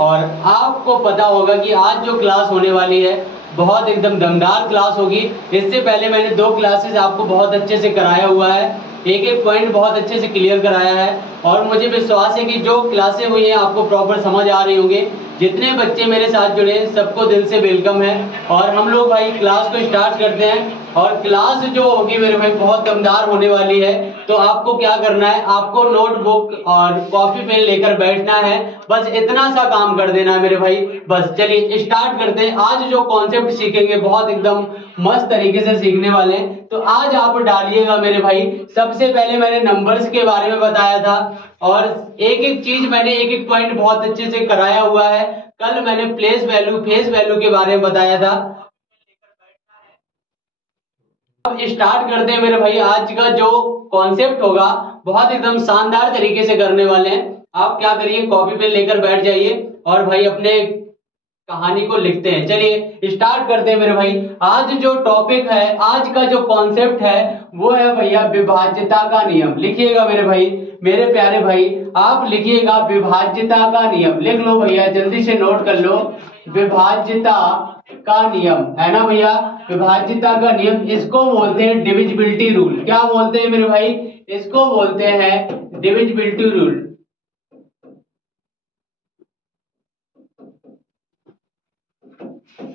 और आपको पता होगा कि आज जो क्लास होने वाली है बहुत एकदम दमदार क्लास होगी। इससे पहले मैंने 2 क्लासेस आपको बहुत अच्छे से कराया हुआ है, एक एक पॉइंट बहुत अच्छे से क्लियर कराया है और मुझे विश्वास है कि जो क्लासें हुई हैं आपको प्रॉपर समझ आ रही होंगे। जितने बच्चे मेरे साथ जुड़े हैं सबको दिल से वेलकम है और हम लोग भाई क्लास को स्टार्ट करते हैं। और क्लास जो होगी मेरे भाई बहुत दमदार होने वाली है। तो आपको क्या करना है, आपको नोटबुक और कॉपी पेन लेकर बैठना है, बस इतना सा काम कर देना है मेरे भाई। बस चलिए स्टार्ट करते हैं। आज जो कॉन्सेप्ट सीखेंगे बहुत एकदम मस्त तरीके से सीखने वाले हैं। तो आज आप डालिएगा मेरे भाई, सबसे पहले मैंने नंबर्स के बारे में बताया था और एक एक चीज मैंने एक एक पॉइंट बहुत अच्छे से कराया हुआ है। कल मैंने प्लेस वैल्यू फेस वैल्यू के बारे में बताया था। अब स्टार्ट करते हैं मेरे भाई। आज का जो कॉन्सेप्ट होगा बहुत एकदम शानदार तरीके से करने वाले हैं। आप क्या करिए, कॉपी पेन लेकर बैठ जाइए और भाई अपने कहानी को लिखते हैं। चलिए स्टार्ट करते हैं मेरे भाई। आज जो टॉपिक है, आज का जो कॉन्सेप्ट है वो है भैया विभाज्यता का नियम। लिखिएगा मेरे भाई, मेरे प्यारे भाई, आप लिखिएगा विभाज्यता का नियम। लिख लो भैया, जल्दी से नोट कर लो। विभाज्यता का नियम है ना भैया, विभाज्यता का नियम, इसको बोलते हैं डिविजिबिलिटी रूल। क्या बोलते हैं मेरे भाई, इसको बोलते हैं डिविजिबिलिटी रूल।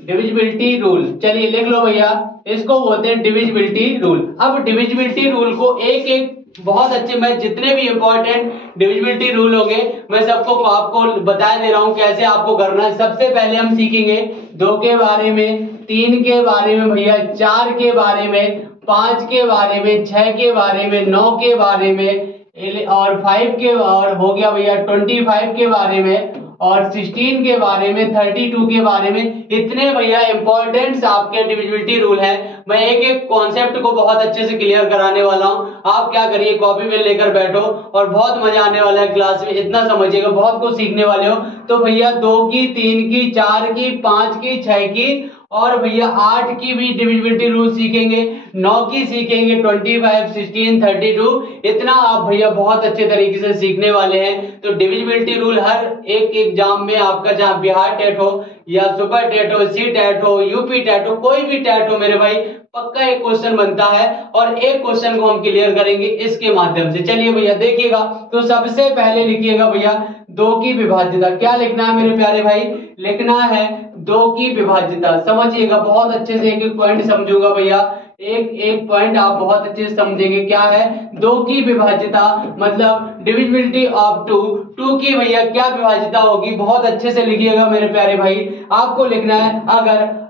डिविजिबिलिटी रूल, चलिए लिख लो भैया, इसको बोलते हैं डिविजिबिलिटी रूल। अब डिविजिबिलिटी रूल को एक एक बहुत अच्छे, मैं जितने भी इंपॉर्टेंट डिविजिबिलिटी रूल होंगे मैं सबको आपको बता दे रहा हूं कैसे आपको करना है। सबसे पहले हम सीखेंगे 2 के बारे में, 3 के बारे में भैया, 4 के बारे में, 5 के बारे में, 6 के बारे में, 9 के बारे में और 5 के, और हो गया भैया 25 के बारे में और 16 के बारे में, 32 के बारे में। इतने भैया इंपॉर्टेंट आपके डिविजिबिलिटी रूल है। मैं एक एक कॉन्सेप्ट को बहुत अच्छे से क्लियर कराने वाला हूं। आप क्या करिए, कॉपी पेन लेकर बैठो और बहुत मजा आने वाला है क्लास में। इतना समझिएगा, बहुत कुछ सीखने वाले हो। तो भैया 2 की, 3 की, 4 की, 5 की, 6 की और भैया 8 की भी डिविजिबिलिटी रूल सीखेंगे, 9 की सीखेंगे, 25, 16, 32। इतना आप भैया बहुत अच्छे तरीके से सीखने वाले हैं। तो डिविजिबिलिटी रूल हर एक एग्जाम में आपका, चाहे बिहार टेट हो या सुपर टेट हो, सी टेट हो, यूपी टेट हो, कोई भी टेट हो मेरे भाई, पक्का एक क्वेश्चन बनता है और एक क्वेश्चन को हम क्लियर करेंगे इसके माध्यम से। चलिए भैया देखिएगा, तो सबसे पहले लिखिएगा भैया 2 की विभाज्यता। क्या लिखना है मेरे प्यारे भाई, लिखना है 2 की विभाज्यता। समझिएगा बहुत अच्छे से, एक एक पॉइंट समझूंगा भैया, एक एक पॉइंट आप बहुत अच्छे से समझेंगे। क्या है 2 की विभाज्यता, मतलब डिविजिबिलिटी ऑफ 2 की भैया क्या विभाज्यता होगी, बहुत अच्छे से लिखिएगा मेरे प्यारे भाई। आपको लिखना है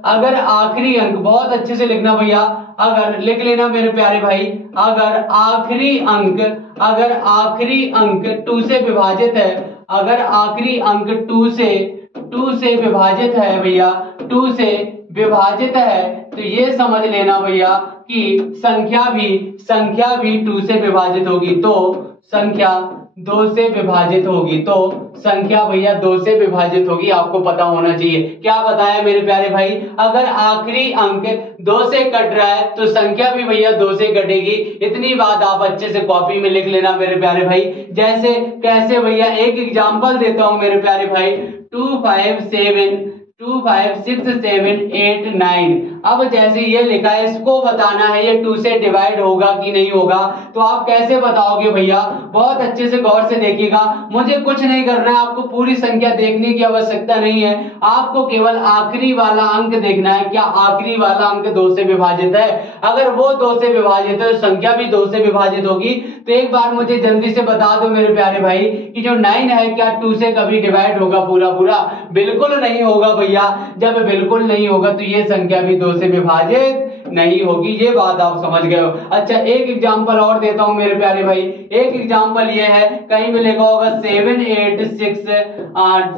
अगर आखिरी अंक, बहुत अच्छे से लिखना भैया, अगर लिख लेना मेरे प्यारे भाई, अगर आखिरी अंक 2 से विभाजित है, अगर आखिरी अंक 2 से विभाजित है भैया, 2 से विभाजित है, तो ये समझ लेना भैया कि संख्या भी 2 से विभाजित होगी। तो संख्या 2 से विभाजित होगी, तो संख्या भैया 2 से विभाजित होगी, आपको पता होना चाहिए। क्या बताया मेरे प्यारे भाई, अगर आखिरी अंक 2 से कट रहा है तो संख्या भी भैया 2 से कटेगी। इतनी बात आप अच्छे से कॉपी में लिख लेना मेरे प्यारे भाई। जैसे कैसे भैया, एक एग्जांपल देता हूं मेरे प्यारे भाई, 2, 5, 6, 7, 8, 9। अब जैसे ये लिखा है, इसको बताना है ये 2 से डिवाइड होगा कि नहीं होगा। तो आप कैसे बताओगे भैया, बहुत अच्छे से गौर से देखिएगा। मुझे कुछ नहीं करना है, आपको पूरी संख्या देखने की आवश्यकता नहीं है, आपको केवल आखिरी वाला अंक देखना है। क्या आखिरी वाला अंक 2 से विभाजित है? अगर वो 2 से विभाजित है तो संख्या भी 2 से विभाजित होगी। तो एक बार मुझे जल्दी से बता दो मेरे प्यारे भाई कि जो 9 है क्या 2 से कभी डिवाइड होगा पूरा? बिल्कुल नहीं होगा भैया। जब बिल्कुल नहीं होगा तो ये संख्या भी 2 से विभाजित नहीं होगी। ये बात आप समझ गए हो। अच्छा, एक एग्जांपल और देता हूं मेरे प्यारे भाई। एक एग्जांपल ये है, कहीं भी लिखा होगा 7, 8, 6,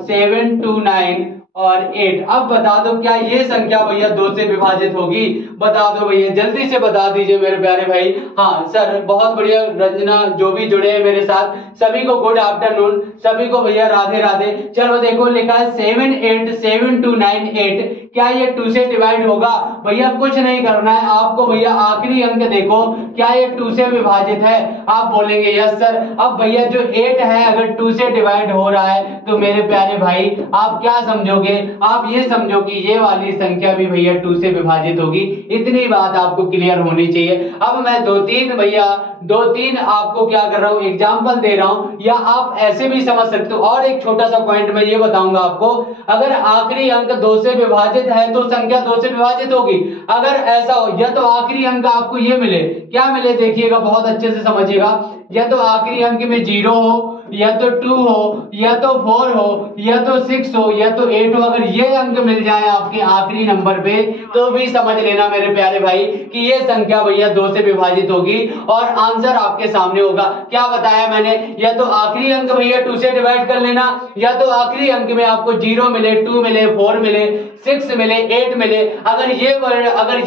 7, 2, 9 और 8। अब बता दो क्या ये संख्या भैया 2 से विभाजित होगी? बता दो भैया, जल्दी से बता दीजिए मेरे प्यारे भाई। हाँ सर, बहुत बढ़िया। रंजना जो भी जुड़े हैं मेरे साथ, सभी को गुड आफ्टरनून, सभी को भैया राधे राधे। चलो देखो, लिखा है 7 8 7 2 9 8। क्या ये 2 से डिवाइड होगा? भैया कुछ नहीं करना है आपको, भैया आखिरी अंक देखो, क्या ये 2 से विभाजित है? आप बोलेंगे यस सर। अब भैया जो 8 है अगर 2 से डिवाइड हो रहा है तो मेरे प्यारे भाई आप क्या समझोगे? आप ये समझो कि ये वाली संख्या भी भैया 2 से विभाजित होगी। इतनी बात आपको क्लियर होनी चाहिए। अब मैं दो तीन आपको क्या कर रहा हूं, एग्जाम्पल दे रहा हूं, या आप ऐसे भी समझ सकते हो। और एक छोटा सा पॉइंट मैं ये बताऊंगा आपको, अगर आखिरी अंक 2 से विभाजित है तो संख्या 2 से विभाजित होगी। अगर ऐसा हो, या तो आखिरी अंक आपको ये मिले, क्या मिले देखिएगा, बहुत अच्छे से समझिएगा, या तो आखिरी अंक में 0 हो, या तो 2 हो, या तो 4 हो, या तो 6 हो, या तो 8 हो। अगर ये अंक मिल जाए आपके आखिरी नंबर पे तो भी समझ लेना मेरे प्यारे भाई कि ये संख्या भैया 2 से विभाजित होगी और आंसर आपके सामने होगा। क्या बताया मैंने? या तो आखिरी अंक भैया 2 से डिवाइड कर लेना, या तो आखिरी अंक में आपको 0 मिले, 2 मिले, 4 मिले, 6 मिले, 8 मिले। अगर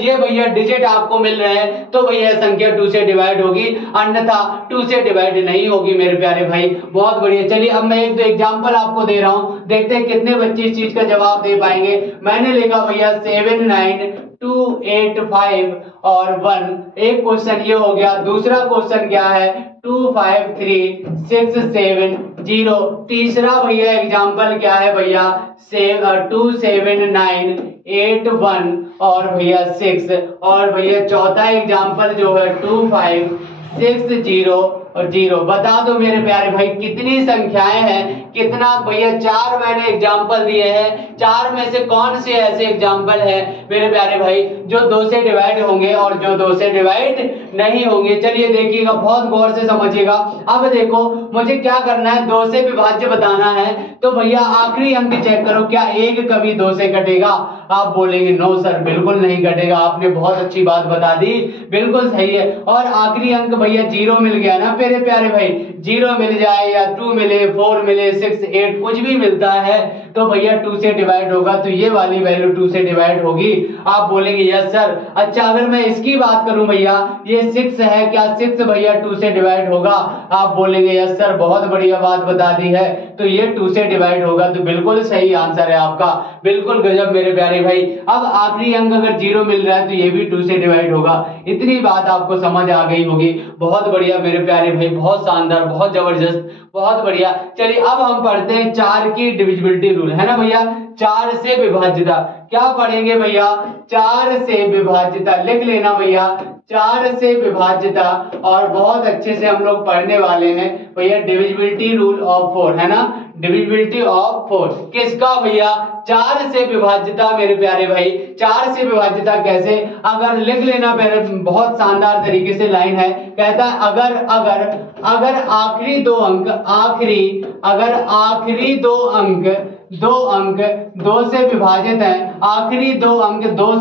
ये भैया डिजिट आपको मिल रहे हैं तो भैया संख्या 2 से डिवाइड होगी, अन्यथा 2 से डिवाइड नहीं होगी मेरे प्यारे भाई। बहुत बढ़िया। चलिए अब मैं एक दो एग्जांपल आपको दे रहा हूं, देखते हैं कितने बच्चे इस चीज का जवाब दे पाएंगे। मैंने लिखा भैया 7 9 2 8 5 और 1। एक क्वेश्चन ये हो गया। दूसरा क्वेश्चन क्या है? 2 5 3 6 7 0। तीसरा भैया एग्जांपल क्या है भैया? 2 7 9 8 1 और भैया 6। और भैया चौथा एग्जांपल जो है 2 5 6 0 और 0। बता दो मेरे प्यारे भाई कितनी संख्याएं हैं, कितना भैया? 4 मैंने एग्जाम्पल दिए हैं। 4 में से कौन से ऐसे एग्जाम्पल है मेरे प्यारे भाई जो 2 से डिवाइड होंगे और जो 2 से डिवाइड नहीं होंगे? चलिए देखिएगा, बहुत गौर से समझिएगा। अब देखो, मुझे क्या करना है, 2 से विभाज्य बताना है, तो भैया आखिरी अंक चेक करो, क्या 1 कभी 2 से कटेगा? आप बोलेंगे नो सर, बिल्कुल नहीं कटेगा। आपने बहुत अच्छी बात बता दी, बिल्कुल सही है। और आखिरी अंक भैया 0 मिल गया ना मेरे प्यारे भाई, 0 मिल जाए या 2 मिले, 4 मिले, 6 8 कुछ भी मिलता है तो भैया 2 से डिवाइड होगा, तो ये वाली वैल्यू 2 से डिवाइड होगी। आप बोलेंगे यस सर। अच्छा, अगर मैं इसकी बात करूं भैया, ये 6 है, क्या 6 भैया 2 से डिवाइड होगा? आप बोलेंगे यस सर, बहुत बढ़िया बात बता दी है, तो ये 2 से डिवाइड होगा। तो बिल्कुल सही आंसर है आपका, बिल्कुल गजब मेरे प्यारे भाई। अब आखिरी अंक अगर 0 मिल रहा है तो ये भी 2 से डिवाइड होगा। इतनी बात आपको समझ आ गई होगी। बहुत बढ़िया मेरे प्यारे भाई, बहुत शानदार, बहुत जबरदस्त, बहुत बढ़िया। चलिए अब हम पढ़ते हैं 4 की डिविजिबिलिटी रूल, है ना भैया? 4 से विभाज्यता क्या पढ़ेंगे भैया? 4 से विभाज्यता लिख लेना भैया, 4 से विभाज्यता। और बहुत अच्छे से हम लोग पढ़ने वाले हैं भैया डिविजिबिलिटी रूल ऑफ 4, है ना? डिविजिबिलिटी ऑफ 4 किसका भैया? 4 से विभाज्यता मेरे प्यारे भाई। 4 से विभाज्यता कैसे? अगर लिख लेना मेरे, बहुत शानदार तरीके से लाइन है, कहता है अगर आखिरी दो अंक दो अंक 2 से विभाजित हैं, आखिरी दो अंक 2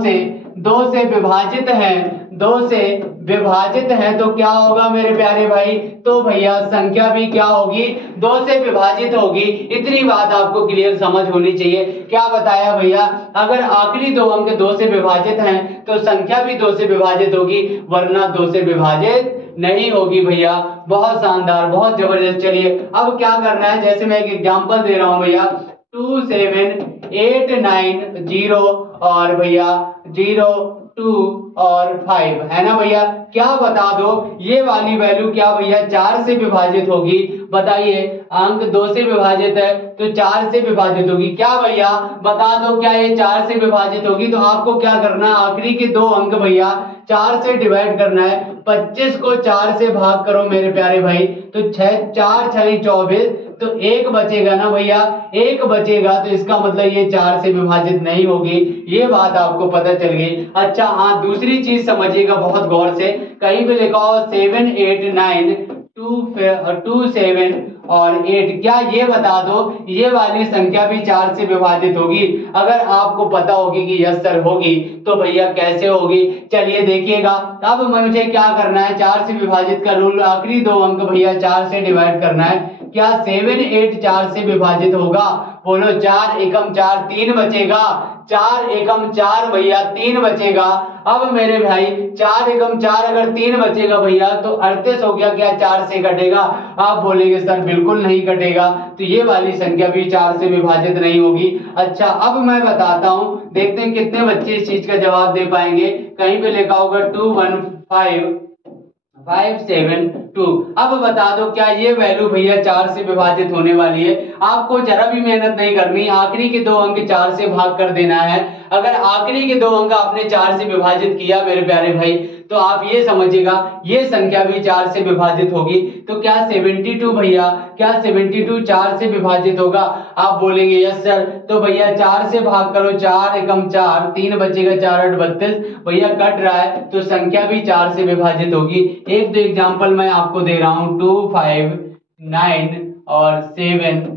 से विभाजित हैं तो क्या होगा मेरे प्यारे भाई? तो भैया संख्या भी क्या होगी? 2 से विभाजित होगी। इतनी बात आपको क्लियर समझ होनी चाहिए। क्या बताया भैया? अगर आखिरी दो अंक 2 से विभाजित हैं तो संख्या भी 2 से विभाजित होगी, वरना 2 से विभाजित नहीं होगी भैया। बहुत शानदार, बहुत जबरदस्त। चलिए अब क्या करना है, जैसे मैं एक एग्जांपल दे रहा हूं भैया, 2 7 8 9 0 और भैया 0 2 और 5, है ना भैया? क्या बता दो ये वाली वैल्यू क्या भैया 4 से विभाजित होगी? बताइए, अंक 2 से विभाजित है तो 4 से विभाजित होगी। क्या भैया बता दो, क्या ये 4 से विभाजित होगी? तो आपको क्या करना है, आखिरी के दो अंक भैया 4 से डिवाइड करना है। 25 को 4 से भाग करो मेरे प्यारे भाई, तो 4 6 24, तो 1 बचेगा ना भैया, 1 बचेगा, तो इसका मतलब ये 4 से विभाजित नहीं होगी। ये बात आपको पता चल गई। अच्छा हाँ, दूसरी चीज समझिएगा बहुत गौर से, कहीं भी लिखा हो 7 8 9 2 7 और 8, क्या ये बता दो ये वाली संख्या भी 4 से विभाजित होगी? अगर आपको पता होगी कि यस सर होगी, तो भैया कैसे होगी? चलिए देखिएगा। अब मुझे क्या करना है, 4 से विभाजित का रूल, आखिरी दो अंक भैया 4 से डिवाइड करना है। क्या 7 8 4 से विभाजित होगा? बोलो 4 एकम 4 3 बचेगा, 4 एकम 4 भैया 3 बचेगा। अब मेरे भाई 4 एकम 4 अगर 3 बचेगा भैया तो 38 हो गया, क्या 4 से कटेगा? आप बोलेंगे सर बिल्कुल नहीं कटेगा, तो ये वाली संख्या भी 4 से विभाजित नहीं होगी। अच्छा अब मैं बताता हूं, देखते हैं कितने बच्चे इस चीज का जवाब दे पाएंगे। कहीं पे लिखा होगा 215,572। अब बता दो क्या ये वैल्यू भैया 4 से विभाजित होने वाली है? आपको जरा भी मेहनत नहीं करनी, आखिरी के 2 अंक 4 से भाग कर देना है। अगर आखिरी के 2 अंक आपने 4 से विभाजित किया मेरे प्यारे भाई, तो आप ये समझिएगा ये संख्या भी 4 से विभाजित होगी। तो क्या 72 भैया, क्या 72 4 से विभाजित होगा? आप बोलेंगे यस सर। तो भैया 4 से भाग करो, 4 एकम 4 3 बचेगा, 4 8 32 भैया कट रहा है, तो संख्या भी 4 से विभाजित होगी। एक दो एग्जांपल मैं आपको दे रहा हूं, 2 5 9 और 7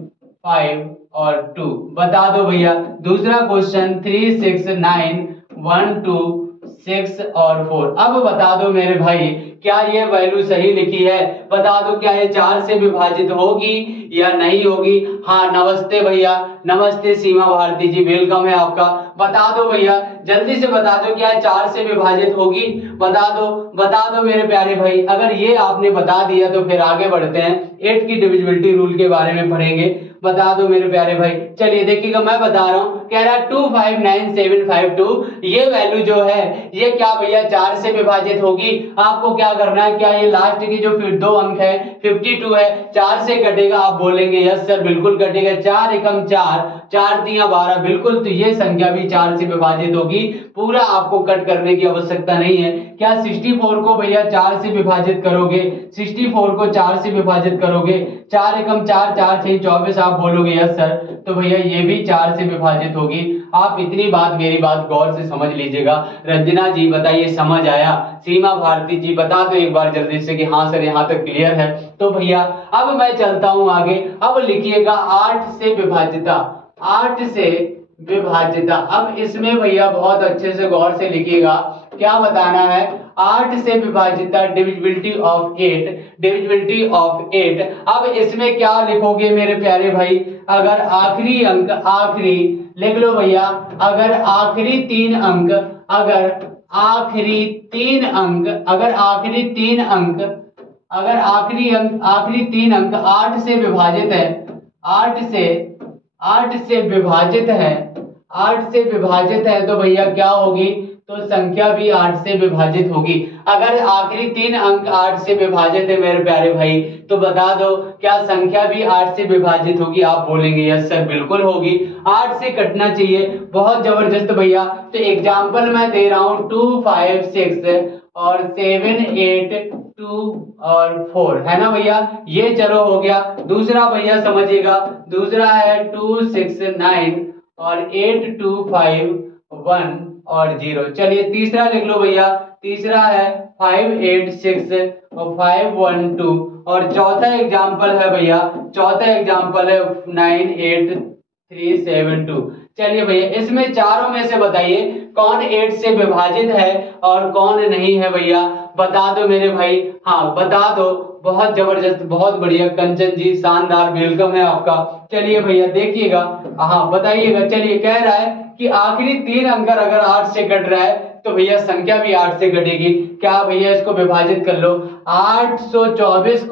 5 और 2। बता दो भैया। दूसरा क्वेश्चन 3 6 9 1 2 6 और 4। अब बता दो मेरे भाई क्या ये वैल्यू सही लिखी है? बता दो क्या ये 4 से विभाजित होगी या नहीं होगी? हाँ नमस्ते भैया, नमस्ते सीमा भारती जी, वेलकम है आपका। बता दो भैया जल्दी से बता दो क्या 4 से विभाजित होगी? बता दो मेरे प्यारे भाई। अगर ये आपने बता दिया तो फिर आगे बढ़ते हैं, 8 की डिविजिबिलिटी रूल के बारे में पढ़ेंगे। बता दो मेरे प्यारे भाई। चलिए देखिएगा मैं बता रहा हूं, कह रहा 259752 ये वैल्यू जो है ये क्या भैया 4 से विभाजित होगी? आपको क्या करना है, क्या ये लास्ट की जो फिर 2 अंक है 52 है 4 से कटेगा? आप बोलेंगे यस सर बिल्कुल कटेगा, 4 एकम 4 4 3 12 बिल्कुल। तो ये संख्या भी 4 से विभाजित होगी, पूरा आपको कट करने की आवश्यकता नहीं है। क्या 64 को भैया 4 से विभाजित करोगे? 64 को 4 से विभाजित करोगे? 4 एकम 4 4 6 24 आप बोलोगे यस सर। तो भैया ये भी 4 से विभाजित होगी। आप इतनी बात मेरी बात गौर से समझ लीजिएगा। रंजना जी बताइए समझ आया? सीमा भारती जी बता दो एक बार जल्दी से कि हाँ सर यहाँ तक क्लियर है। तो भैया अब मैं चलता हूं आगे। अब लिखिएगा 8 से विभाजिता, 8 से विभाजिता। अब इसमें भैया बहुत अच्छे से गौर से लिखिएगा, क्या बताना है? 8 से विभाजिता डिविजिबिलिटी ऑफ 8, डिविजिबिलिटी ऑफ 8। अब इसमें क्या लिखोगे मेरे प्यारे भाई? अगर आखिरी अंक, आखिरी लिख लो भैया, अगर आखिरी 3 अंक, अगर आखिरी 3 अंक, अगर आखिरी 3 अंक, अगर आखिरी 3 अंक 8 से विभाजित है, 8 से विभाजित है, 8 से विभाजित है, तो भैया क्या होगी? तो संख्या भी 8 से विभाजित होगी। अगर आखिरी 3 अंक 8 से विभाजित है मेरे प्यारे भाई, तो बता दो क्या संख्या भी 8 से विभाजित होगी? आप बोलेंगे यस सर बिल्कुल होगी, 8 से कटना चाहिए। बहुत जबरदस्त भैया। तो एग्जाम्पल मैं दे रहा हूं 2 5 6 और 7 8 2 और 4 है ना भैया? ये चलो हो गया। दूसरा भैया समझिएगा, दूसरा है 2 6 9 और 8 2 5 1 और 0। चलिए तीसरा लिख लो भैया, तीसरा है 5 8 6 और 5 1 2। और चौथा एग्जाम्पल है भैया, चौथा एग्जाम्पल है 9 8 3 7 2। चलिए भैया इसमें चारों में से बताइए कौन 8 से विभाजित है और कौन नहीं है भैया? बता दो मेरे भाई। हाँ बता दो, बहुत जबरदस्त, बहुत बढ़िया। कंचन जी शानदार, वेलकम है आपका। चलिए भैया देखिएगा, हाँ बताइएगा। चलिए कह रहा है कि आखिरी 3 अंक अगर 8 से कट रहा है तो भैया संख्या भी 8 से कटेगी। क्या भैया इसको विभाजित कर लो, 824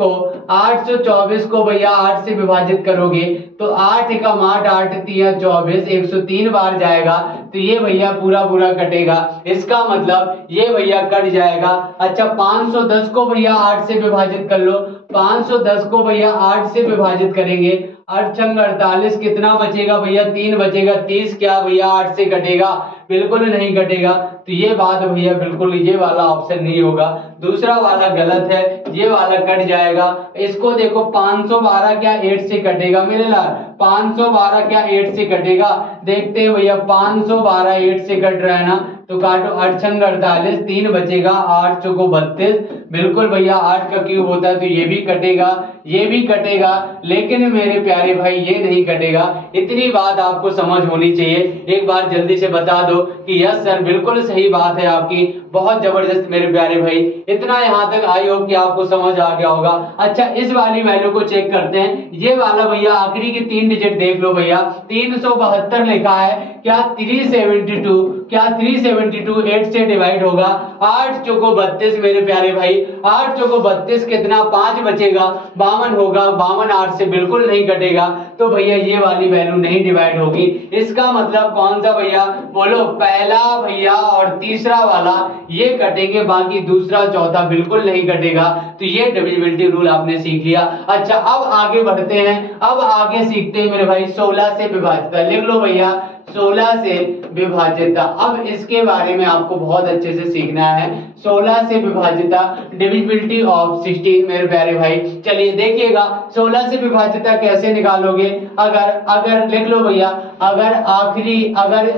को भैया 8 से विभाजित करोगे तो 8 एकम 8 8 3 24 103 बार जाएगा, तो ये भैया पूरा कटेगा। इसका मतलब ये भैया कट जाएगा। अच्छा 510 को भैया 8 से विभाजित कर लो, 510 को भैया 8 से विभाजित करेंगे, 8 छंग 48 कितना बचेगा भैया? 3 बचेगा। 30 क्या भैया 8 से कटेगा? बिल्कुल नहीं कटेगा। तो ये बात भैया बिल्कुल ये वाला ऑप्शन नहीं होगा, दूसरा वाला गलत है, ये वाला कट जाएगा। इसको देखो 512 क्या 8 से कटेगा मेरे लाल? 512 क्या 8 से कटेगा? देखते हैं भैया 512 8 से कट रहा है ना, तो काटो 8 छंग 48 3 बचेगा, 8 चौको 32 बिल्कुल भैया 8 का क्यूब होता है, तो ये भी कटेगा, ये भी कटेगा। लेकिन मेरे प्यारे भाई ये नहीं कटेगा। इतनी बात आपको समझ होनी चाहिए। एक बार जल्दी से बता दो दो कि यस सर बिल्कुल सही बात है आपकी, बहुत जबरदस्त मेरे प्यारे भाई। इतना यहाँ तक आई होप कि आपको समझ आ गया होगा। अच्छा इस वाली वैल्यू को चेक करते हैं। ये वाला भैया आखिरी की 3 डिजिट देख लो भैया, 372 लिखा है, क्या 372, क्या 372 8 से डिवाइड होगा? 8 चौको 32 मेरे प्यारे भाई, 8 चौको 32 कितना, 5 बचेगा, 52 होगा, 52 8 से बिल्कुल नहीं कटेगा, तो भैया ये वाली वैल्यू नहीं डिवाइड होगी। इसका मतलब कौन सा भैया बोलो? पहला भैया और तीसरा वाला ये कटेंगे, बाकी दूसरा चौथा बिल्कुल नहीं कटेगा। तो ये डिविजिबिलिटी रूल आपने सीख लिया। अच्छा अब आगे बढ़ते हैं, अब आगे सीखते हैं मेरे भाई 16 से विभाजित। लिख लो भैया 16 से विभाजित। अब इसके बारे में आपको बहुत अच्छे से सीखना है। 16 से विभाजित डिविजिबिलिटी ऑफ 16 मेरे प्यारे भाई। चलिए देखिएगा 16 से विभाजित कैसे निकालोगे। अगर लिख लो भैया, अगर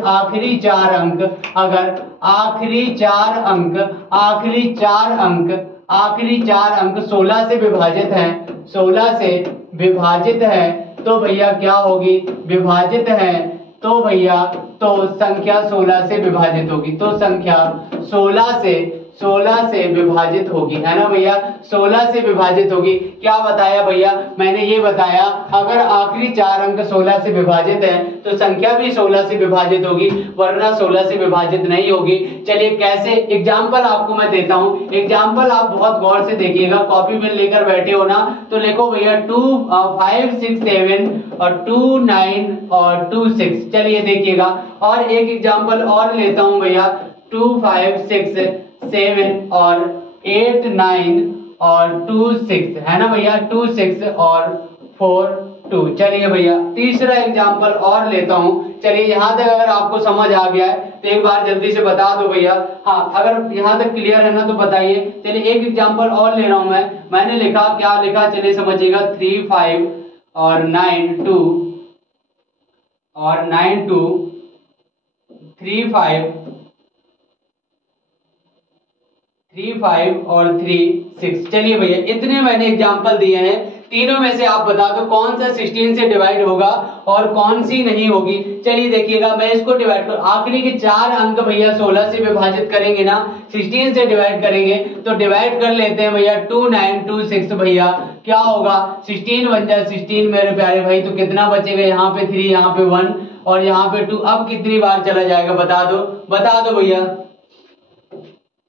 आखिरी चार अंक, अगर आखिरी चार अंक 16 से विभाजित हैं, 16 से विभाजित है, तो भैया क्या होगी? विभाजित है तो भैया तो संख्या 16 से विभाजित होगी, तो संख्या 16 से विभाजित होगी, है ना भैया? 16 से विभाजित होगी। क्या बताया भैया? मैंने ये बताया अगर आखिरी चार अंक 16 से विभाजित है तो संख्या भी 16 से विभाजित होगी, वरना 16 से विभाजित नहीं होगी। चलिए कैसे, एग्जाम्पल आपको मैं देता हूं। एग्जाम्पल आप बहुत गौर से देखिएगा, कॉपी पेन लेकर बैठे हो ना, तो लिखो भैया 2 5 6 7 और 2 9 और 2 6। चलिए देखिएगा, और एक एग्जाम्पल और लेता हूं भैया 2 5 6 7 और 8 9 और 2 6, है ना भैया? 2 6 और 4 2। चलिए भैया तीसरा एग्जाम्पल और लेता हूं। चलिए यहां तक अगर आपको समझ आ गया है तो एक बार जल्दी से बता दो भैया। हाँ अगर यहां तक क्लियर है ना तो बताइए। चलिए एक एग्जाम्पल और ले रहा हूं मैंने लिखा, क्या लिखा चलिए समझिएगा, 3 5 और 9 2 और 9 2 3 5 और 3 6। चलिए भैया इतने मैंने एग्जाम्पल दिए हैं, तीनों में से आप बता दो कौन सा 16 से डिवाइड होगा और कौन सी नहीं होगी। चलिए देखिएगा, मैं इसको डिवाइड कर, आखिरी के चार अंक भैया 16 से विभाजित करेंगे ना, 16 से डिवाइड करेंगे, तो डिवाइड कर लेते हैं भैया 2 9 2 6 भैया क्या होगा? 16 बन जाए 16 मेरे प्यारे भाई, तो कितना बचेगा? यहाँ पे 3, यहाँ पे 1 और यहाँ पे 2। अब कितनी बार चला जाएगा बता दो भैया।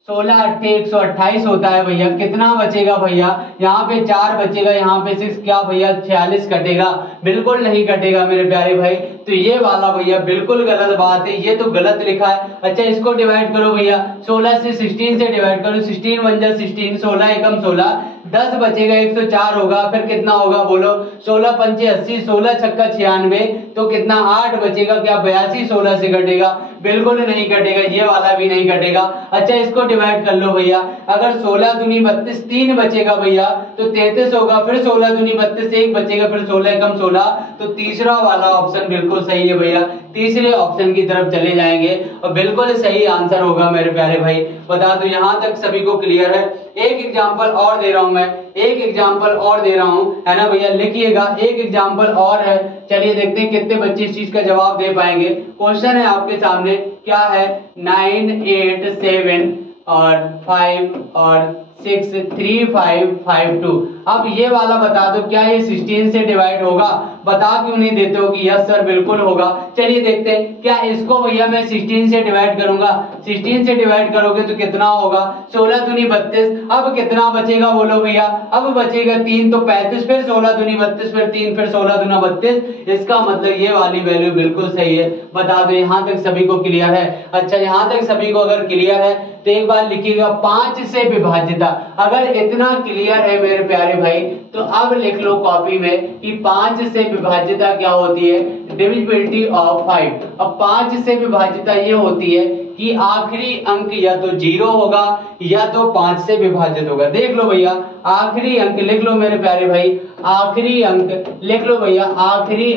16 8 128 होता है भैया, कितना बचेगा भैया? यहाँ पे 4 बचेगा, यहाँ पे 6, क्या भैया 46 कटेगा? बिल्कुल नहीं कटेगा मेरे प्यारे भाई। तो ये वाला भैया बिल्कुल गलत बात है, ये तो गलत लिखा है। अच्छा इसको डिवाइड करो भैया, 16 से 16 से डिवाइड करो, 16 बन जाए 16, 16 एकम 16, 10 बचेगा, 104 होगा, फिर कितना होगा बोलो? 16 पंचे 80, 16 छक्का 96, तो कितना 8 बचेगा, क्या 82 16 से कटेगा? बिल्कुल नहीं कटेगा, ये वाला भी नहीं कटेगा। अच्छा इसको डिवाइड कर लो भैया, अगर 16 दूनी 32, 3 बचेगा भैया तो 33 होगा, फिर 16 दूनी 32, 1 बचेगा, फिर 16 एकम 16, तो तीसरा वाला ऑप्शन बिल्कुल सही है भैया। तीसरे ऑप्शन की तरफ चले जाएंगे और बिल्कुल सही आंसर होगा मेरे प्यारे भाई। बता दो यहां तक सभी को क्लियर है। एक एग्जाम्पल और दे रहा हूं मैं, एक एग्जाम्पल और दे रहा हूं, है ना भैया? लिखिएगा एक एग्जाम्पल और है। चलिए देखते हैं कितने बच्चे इस चीज का जवाब दे पाएंगे। क्वेश्चन है आपके सामने, क्या है? 9 8 7 और 5 और 6 3 5 5 2। अब ये वाला बता दो क्या ये 16 से डिवाइड होगा? बता क्यों नहीं देते हो कि यस सर बिल्कुल होगा। चलिए देखते हैं, क्या इसको भैया मैं 16 से डिवाइड करूंगा? 16 से डिवाइड करोगे तो कितना होगा? 16 दूनी 32, अब कितना बचेगा बोलो भैया? अब बचेगा 3, तो 35, फिर 16 दूनी 32, फिर 3, फिर 16 दूना 32। इसका मतलब ये वाली वैल्यू बिल्कुल सही है। बता दो यहाँ तक सभी को क्लियर है? अच्छा यहाँ तक सभी को अगर क्लियर है तो एक बार लिखिएगा 5 से विभाजित। अगर इतना क्लियर है मेरे प्यारे भाई तो अब लिख लो कॉपी में कि 5 से विभाजिता क्या होती है? Divisibility of 5। अब 5 से विभाजिता ये होती है कि आखिरी अंक या तो 0 होगा या तो 5 से विभाजित होगा। देख लो भैया, आखिरी अंक लिख लो मेरे प्यारे भाई, आखिरी अंक लिख लो भैया, आखिरी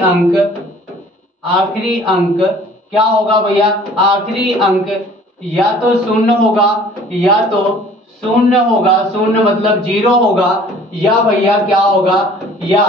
अंक क्या होगा भैया? आखिरी अंक या तो 0 होगा या तो 0 होगा, 0 मतलब 0 होगा, या भैया क्या होगा? या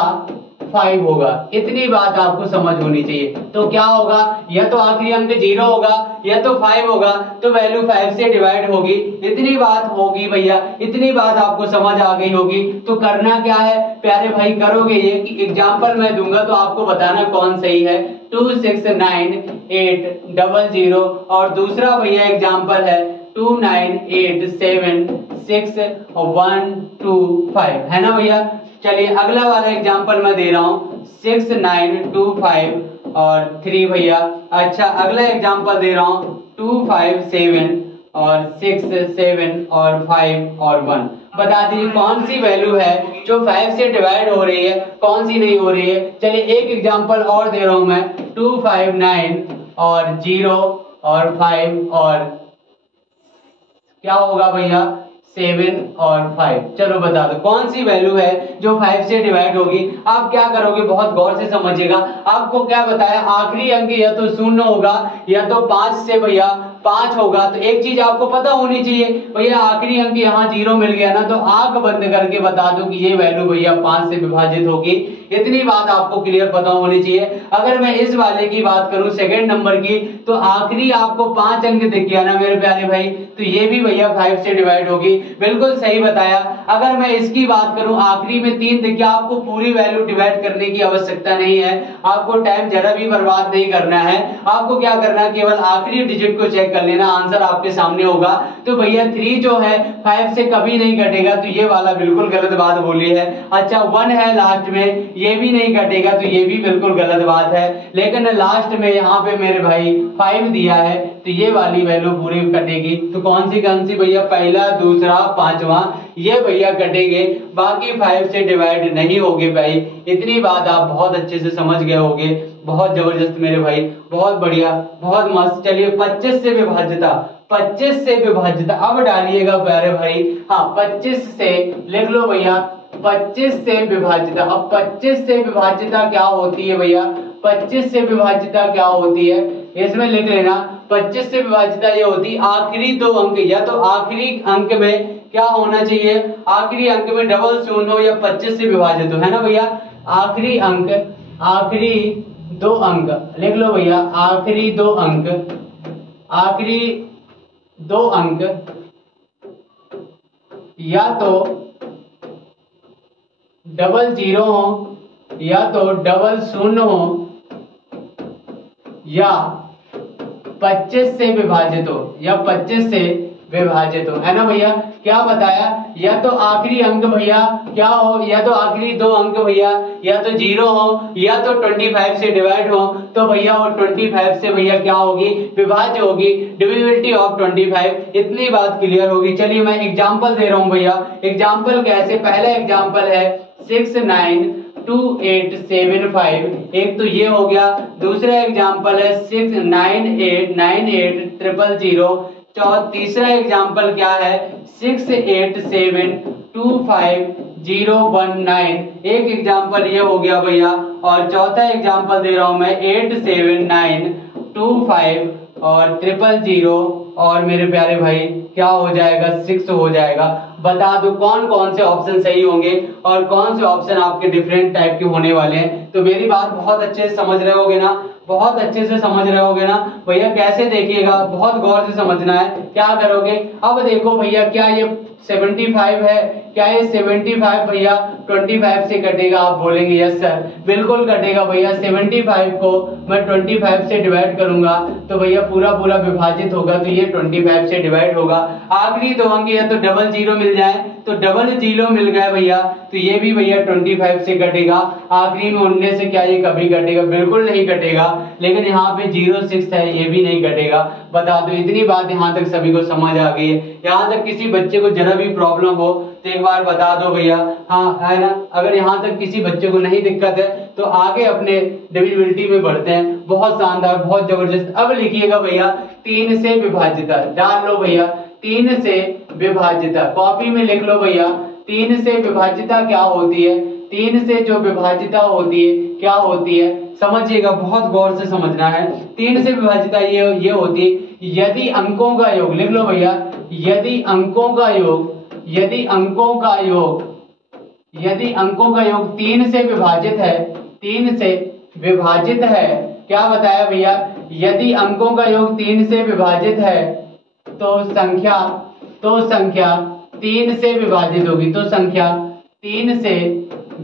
5 होगा। इतनी बात आपको समझ होनी चाहिए। तो क्या होगा, या तो आखिरी अंक 0 होगा या तो 5 होगा, तो वैल्यू 5 से डिवाइड होगी। इतनी बात होगी भैया, इतनी बात आपको समझ आ गई होगी। तो करना क्या है प्यारे भाई, करोगे ये कि एग्जाम्पल मैं दूंगा तो आपको बताना कौन सही है। 26980 और दूसरा भैया एग्जाम्पल है 29876 125 है ना भैया। चलिए अगला वाला एग्जाम्पल मैं दे रहा हूं 6925 और 3 भैया। अच्छा अगला एग्जाम्पल दे रहा हूं 257 और 6 7 और 5 और 1। बता दीजिए कौन सी वैल्यू है जो 5 से डिवाइड हो रही है, कौन सी नहीं हो रही है। चलिए एक एग्जाम्पल और दे रहा हूं मैं 259 और 0 और 5 और क्या होगा भैया 7 और 5। चलो बता दो कौन सी वैल्यू है जो 5 से डिवाइड होगी। आप क्या करोगे, बहुत गौर से समझिएगा। आपको क्या बताया, आखिरी अंक या तो 0 होगा या तो 5 से भैया 5 होगा। तो एक चीज आपको पता होनी चाहिए भैया, आखिरी अंक यहाँ 0 मिल गया ना, तो आंख बंद करके बता दो कि ये वैल्यू भैया 5 से विभाजित होगी। इतनी बात आपको क्लियर पता होनी चाहिए। अगर मैं इस वाले की बात करूं सेकंड नंबर की, तो आखिरी आपको 5 अंक दिख गया ना मेरे प्यारे भाई, तो ये भी भैया 5 से डिवाइड होगी। बिल्कुल सही बताया। अगर मैं इसकी बात करूं आखिरी में 3 दिख गया, आपको पूरी वैल्यू डिवाइड करने की आवश्यकता नहीं है। आपको टाइम जरा भी बर्बाद नहीं करना है। आपको क्या करना है, केवल आखिरी डिजिट को चेक कर लेना, आंसर आपके सामने होगा। तो भैया 3 जो है 5 से कभी नहीं घटेगा, तो ये वाला बिल्कुल गलत बात बोली है। अच्छा 1 है लास्ट में, ये भी नहीं घटेगा, तो ये भी बिल्कुल गलत बात है। लेकिन लास्ट में यहाँ पे मेरे भाई 5 दिया है, तो ये वाली वैल्यू पूरी कटेगी। तो कौन सी भैया, पहला दूसरा पांचवा ये भैया कटेंगे, बाकी 5 से डिवाइड नहीं होगे भाई। इतनी बात आप बहुत अच्छे से समझ गए होगे। बहुत जबरदस्त मेरे भाई, बहुत बढ़िया, बहुत मस्त। चलिए 25 से विभाजिता, 25 से विभाजिता अब डालिएगा प्यारे भाई। हाँ 25 से लिख लो भैया, 25 से विभाजिता। अब 25 से विभाजिता क्या होती है भैया, 25 से विभाजिता क्या होती है इसमें लिख लेना। 25 से विभाजिता ये होती आखिरी 2 अंक, या तो आखिरी अंक में क्या होना चाहिए, आखिरी अंक में डबल शून्य हो या 25 से विभाजित हो, है ना भैया। आखिरी अंक, आखिरी 2 अंक लिख लो भैया, आखिरी 2 अंक, आखिरी 2 अंक या तो डबल 0 हो या तो डबल शून्य हो या 25 से विभाजित हो, या 25 से विभाजित हो, है ना भैया। क्या बताया, या तो आखिरी अंक भैया क्या हो, या तो आखिरी 2 अंक भैया या तो 0 हो या तो 25 से डिवाइड हो। तो भैया वो 25 से भैया क्या होगी, विभाज्य होगी, डिविजिबिलिटी ऑफ 25। इतनी बात क्लियर होगी। चलिए मैं एग्जांपल दे रहा हूं भैया। एग्जांपल कैसे, पहला एग्जांपल है 692875, एक तो ये हो गया। दूसरा एग्जांपल है 69898000। तीसरा एग्जांपल क्या है 68725019। एक एग्जांपल ये हो गया भैया, और चौथा एग्जांपल दे रहा हूं मैं 87925 और 000। और मेरे प्यारे भाई क्या हो जाएगा, 6 हो जाएगा। बता दो कौन कौन से ऑप्शन सही होंगे और कौन से ऑप्शन आपके डिफरेंट टाइप के होने वाले हैं। तो मेरी बात बहुत अच्छे से समझ रहे होगे ना, बहुत अच्छे से समझ रहे होगे ना भैया। कैसे देखिएगा, बहुत गौर से समझना है। क्या करोगे, अब देखो भैया, क्या ये 75 है, क्या ये 75 भैया 25 से कटेगा। आप बोलेंगे यस सर, बिल्कुल कटेगा भैया। 75 को मैं 25 से डिवाइड करूंगा तो भैया पूरा पूरा विभाजित होगा, तो ये 25 से डिवाइड होगा। आखिरी 2 अंक या तो डबल 0 मिल जाए, तो डबल 0 मिल गया भैया, तो ये भी भैया 25 से कटेगा। आखिरी में 19 से क्या ये कभी कटेगा, बिल्कुल नहीं कटेगा। लेकिन यहाँ पे 06 है, ये भी नहीं कटेगा। बता दो, इतनी बात यहाँ तक सभी को समझ आ गई है। यहाँ तक किसी बच्चे को जरा भी प्रॉब्लम हो तो एक बार बता दो भैया, हाँ है ना। अगर यहाँ तक किसी बच्चे को नहीं दिक्कत है तो आगे अपने डिविजिबिलिटी में बढ़ते हैं। बहुत शानदार, बहुत जबरदस्त। अब लिखिएगा भैया 3 से विभाजिता, डाल लो भैया 3 से विभाजिता, कॉपी में लिख लो भैया। 3 से विभाजिता क्या होती है, 3 से जो विभाजिता होती है क्या होती है, समझिएगा, बहुत गौर से समझना है। 3 से विभाजिता ये होती है यदि अंकों का योग, लिख लो भैया, यदि अंकों का योग, यदि अंकों का योग 3 से विभाजित है, 3 से विभाजित है, क्या बताया भैया, यदि अंकों का योग 3 से विभाजित है तो संख्या 3 से विभाजित होगी, तो संख्या 3 से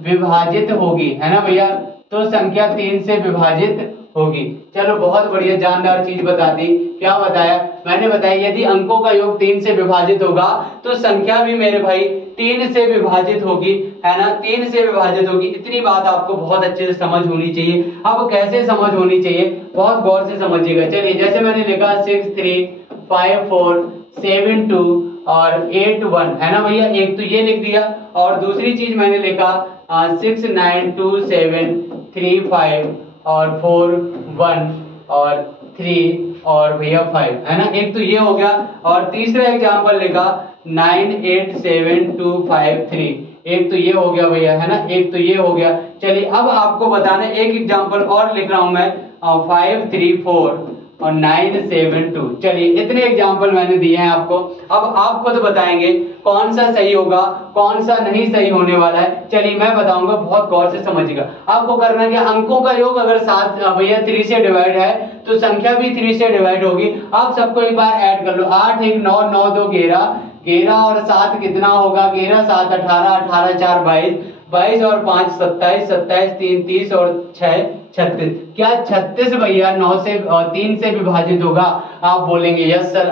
विभाजित होगी, है ना भैया, तो संख्या 3 से विभाजित होगी। चलो बहुत बढ़िया, जानदार चीज बता दी। क्या बताया, मैंने बताया यदि अंकों का योग 3 से विभाजित होगा तो संख्या भी मेरे भाई 3 से विभाजित होगी, है ना, 3 से विभाजित होगी। इतनी बात आपको बहुत अच्छे से समझ होनी चाहिए। अब कैसे समझ होनी चाहिए, बहुत गौर से समझिएगा। चलिए, जैसे मैंने लिखा 6 3 5 4 7 2 और 8 1, है ना भैया, एक तो ये लिख दिया, और दूसरी चीज मैंने लिखा 6 9 2 7 3 5 और 4 1 और 3 और भैया 5, है ना, एक तो ये हो गया। और तीसरा एग्जांपल लिखा 9 8 7 2 5 3, एक तो ये हो गया भैया, है ना, एक तो ये हो गया। चलिए अब आपको बताना, एक एग्जांपल और लिख रहा हूं मैं 5 3 4 और 9 7 2। चलिए इतने एग्जाम्पल मैंने दिए हैं आपको। अब आप खुद बताएंगे कौन सा सही होगा, कौन सा नहीं सही होने वाला है। चलिए मैं बताऊंगा, बहुत गौर से समझिएगा। आपको करना क्या, अंकों का योग अगर 7 भैया 3 से डिवाइड है तो संख्या भी 3 से डिवाइड होगी। आप सबको एक बार ऐड कर लो, 8 1 9 9 2 11 11 और 7 कितना होगा, 11 7 18 18 4 22 22 और 5 27 27 3 30 और 6 36। क्या 36 भैया 9 से 3 से विभाजित होगा? आप बोलेंगे यस सर।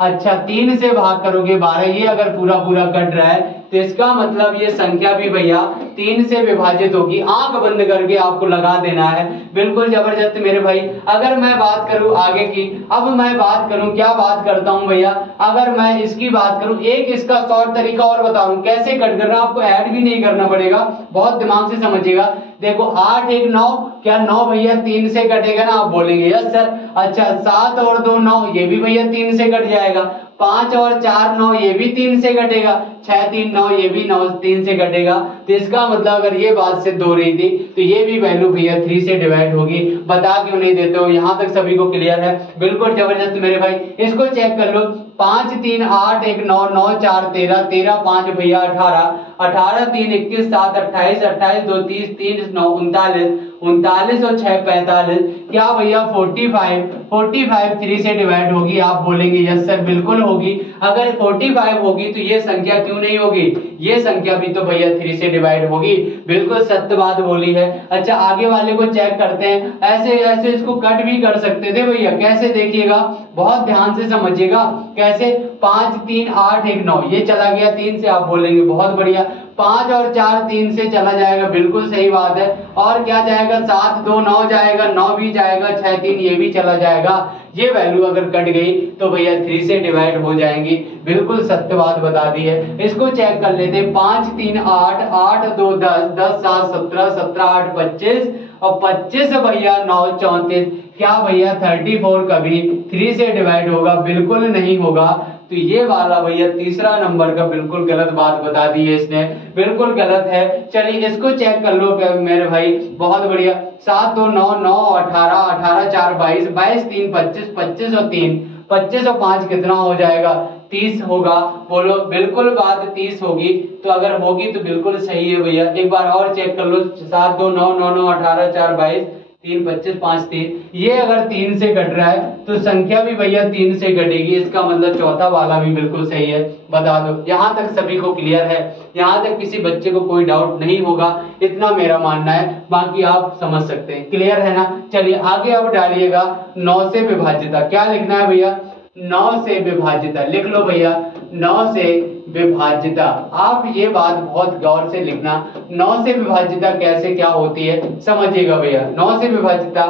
अच्छा 3 से भाग करोगे 12, ये अगर पूरा पूरा कट रहा है तो इसका मतलब ये संख्या भी भैया 3 से विभाजित होगी। आंख बंद करके आपको लगा देना है, बिल्कुल जबरदस्त मेरे भाई। अगर मैं बात करूं आगे की, अब मैं बात करूं, क्या बात करता हूं भैया, अगर मैं इसकी बात करूं, एक इसका शॉर्ट तरीका और बता रहा हूं कैसे कट करना, आपको ऐड भी नहीं करना पड़ेगा, बहुत दिमाग से समझिएगा। देखो 8 1 9, क्या 9 भैया 3 से कटेगा ना? आप बोलेंगे यस सर। अच्छा 7 और 2 9, ये भी भैया 3 से कट जाएगा। 5 और 4 9, ये भी 3 से कटेगा। 6 3 9, ये भी 9 3 से कटेगा। तो इसका मतलब अगर ये बात सिद्ध हो रही थी तो ये भी वैल्यू भैया 3 से डिवाइड होगी। बता क्यों नहीं देते हो? यहाँ तक सभी को क्लियर है? बिल्कुल जबरदस्त मेरे भाई। इसको चेक कर लो, 5 3 8 1 9 9 4 13 13 5 भैया 18 18 3 21 7 28 28 2 30 3 9 39 39 और 6 45। क्या भैया 45 3 से डिवाइड होगी? आप बोलेंगे यस सर बिल्कुल होगी। अगर 45 होगी तो ये संख्या क्यों नहीं होगी? ये संख्या भी तो भैया 3 से डिवाइड होगी। बिल्कुल सत्य बात बोली है। अच्छा आगे वाले को चेक करते हैं। ऐसे ऐसे इसको कट भी कर सकते थे भैया, कैसे देखिएगा, बहुत ध्यान से समझिएगा। कैसे? 5 3 8 1 9, ये चला गया 3 से, आप बोलेंगे बहुत बढ़िया। 5 और 4 3 से चला जाएगा, बिल्कुल सही बात है। और क्या जाएगा? 7 2 9 जाएगा, 9 भी जाएगा, 6 3 ये भी चला जाएगा। ये वैल्यू अगर कट गई तो भैया 3 से डिवाइड हो जाएंगी। बिल्कुल सत्य बात बता दी है। इसको चेक कर लेते। 5 3 8 8 2 10 10 7 17 17 8 25 और 25 भैया 9 34। क्या भैया 34 कभी 3 से डिवाइड होगा? बिल्कुल नहीं होगा। तो ये वाला भैया तीसरा नंबर का बिल्कुल गलत बात बता दी है इसने, बिल्कुल गलत है। चलिए इसको चेक कर लो मेरे भाई, बहुत बढ़िया। 7 2 9 9 18 18 4 22 22 3 25 25 और 3 25 और 5 कितना हो जाएगा? 30 होगा। बोलो बिल्कुल बात 30 होगी। तो अगर होगी तो बिल्कुल सही है भैया। एक बार और चेक कर लो। 7 2 9 9 9 18 4 22 3 25 5 3, ये अगर 3 से कट रहा है तो संख्या भी भैया 3 से कटेगी। इसका मतलब चौथा वाला भी बिल्कुल सही है। बता दो, यहाँ तक सभी को क्लियर है? यहाँ तक किसी बच्चे को कोई डाउट नहीं होगा, इतना मेरा मानना है। बाकी आप समझ सकते हैं, क्लियर है ना? चलिए आगे अब डालिएगा 9 से विभाजिता। क्या लिखना है भैया? 9 से विभाजिता लिख लो भैया। 9 से विभाजिता, आप ये बात बहुत गौर से लिखना। 9 से विभाजिता कैसे क्या होती है समझिएगा भैया। 9 से विभाजिता,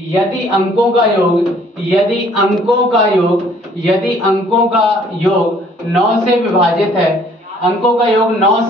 यदि अंकों का योग 9 से विभाजित है, अंकों का योग 9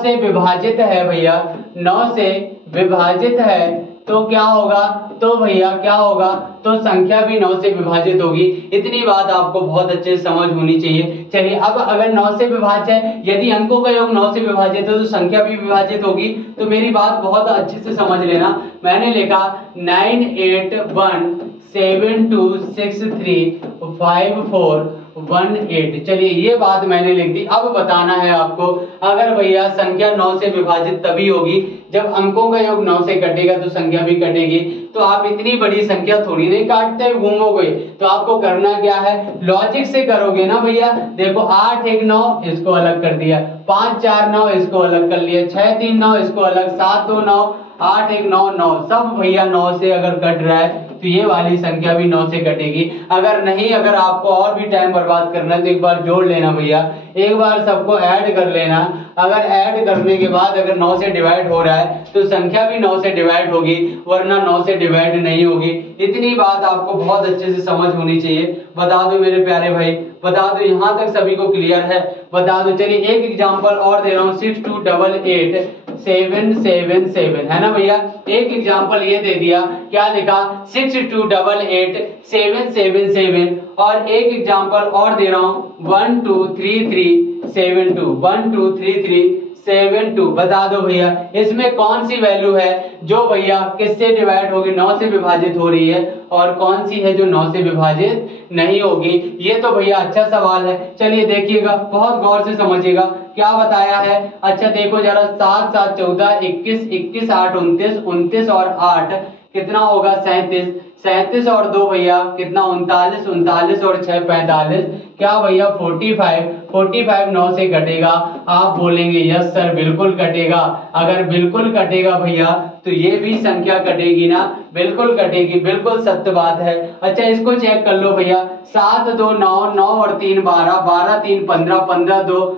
से विभाजित है भैया, 9 से विभाजित है तो क्या होगा? तो भैया क्या होगा? तो संख्या भी 9 से विभाजित होगी। इतनी बात आपको बहुत अच्छे से समझ होनी चाहिए। चलिए अब अगर 9 से विभाज्य है, यदि अंकों का योग 9 से विभाजित है तो संख्या भी विभाजित होगी। तो मेरी बात बहुत अच्छे से समझ लेना। मैंने लिखा 9 8 1 7 2 6 3 5 4 1 8। चलिए ये बात मैंने लिख दी। अब बताना है आपको, अगर भैया संख्या 9 से विभाजित तभी होगी जब अंकों का योग 9 से कटेगा तो संख्या भी कटेगी। तो आप इतनी बड़ी संख्या थोड़ी नहीं काटते घूमोगे, तो आपको करना क्या है, लॉजिक से करोगे ना भैया। देखो 8 1 9 इसको अलग कर दिया, 5 4 9 इसको अलग कर लिया, 6 3 9 इसको अलग, 7 2 9, 8 1 9 9, सब भैया 9 से अगर कट रहा है तो ये वाली संख्या भी 9 से कटेगी। अगर नहीं, अगर आपको और भी टाइम बर्बाद करना है तो एक बार जोड़ लेना भैया, एक बार सबको ऐड कर लेना। अगर ऐड करने के बाद अगर 9 से डिवाइड हो रहा है तो संख्या भी 9 से डिवाइड होगी, वरना 9 से डिवाइड नहीं होगी। इतनी बात आपको बहुत अच्छे से समझ होनी चाहिए। बता दो मेरे प्यारे भाई, बता दो यहाँ तक सभी को क्लियर है, बता दो। चलिए एक एग्जांपल और दे रहा हूँ, 6 2 8 8 7 7 7, है ना भैया। एक एग्जांपल ये दे दिया, क्या लिखा, 6 2 8 8 7 7 7। और एक एग्जांपल और दे रहा हूँ, 1 2 3 3 7 2, 1 2 3 3 7 2। बता दो भैया इसमें कौन सी वैल्यू है जो भैया किससे डिवाइड होगी, 9 से विभाजित हो रही है, और कौन सी है जो 9 से विभाजित नहीं होगी। ये तो भैया अच्छा सवाल है। चलिए देखिएगा, बहुत गौर से समझिएगा क्या बताया है। अच्छा देखो जरा, 7 7 14 21 21 8 29 29 और 8 कितना होगा, 37 37 और 2 भैया कितना, 39 39 और 6 45, क्या भैया 45 45 9 से कटेगा। आप बोलेंगे यस सर बिल्कुल कटेगा। अगर बिल्कुल कटेगा भैया तो ये भी संख्या कटेगी ना, बिल्कुल कटेगी, बिल्कुल सत्य बात है। अच्छा इसको चेक कर लो भैया, 7 2 9 9 और 3 12 12 3 15 15 2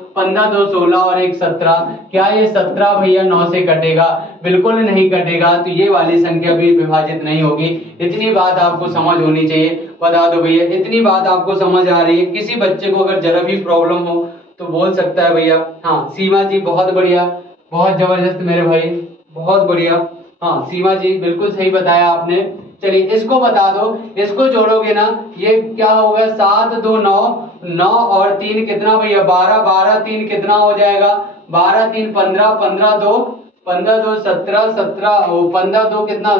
16 और 1 17, क्या ये 17 भैया 9 से कटेगा, बिल्कुल नहीं कटेगा। तो ये वाली संख्या भी विभाजित नहीं होगी। इतनी बात आपको समझ होनी चाहिए। बता दो भैया इतनी बात आपको समझ आ रही है। किसी बच्चे को अगर जरा भी प्रॉब्लम हो तो बोल सकता है भैया। हाँ सीमा जी बहुत बढ़िया, बहुत जबरदस्त मेरे भाई, बहुत बढ़िया। हाँ सीमा जी बिल्कुल सही बताया आपने। चलिए इसको बता दो, इसको जोड़ोगे ना ये क्या होगा, 7 2 9 9 और 3 कितना भैया 12 12 3 कितना हो जाएगा, 12 3 15 15 2 17 17 15 2 कितना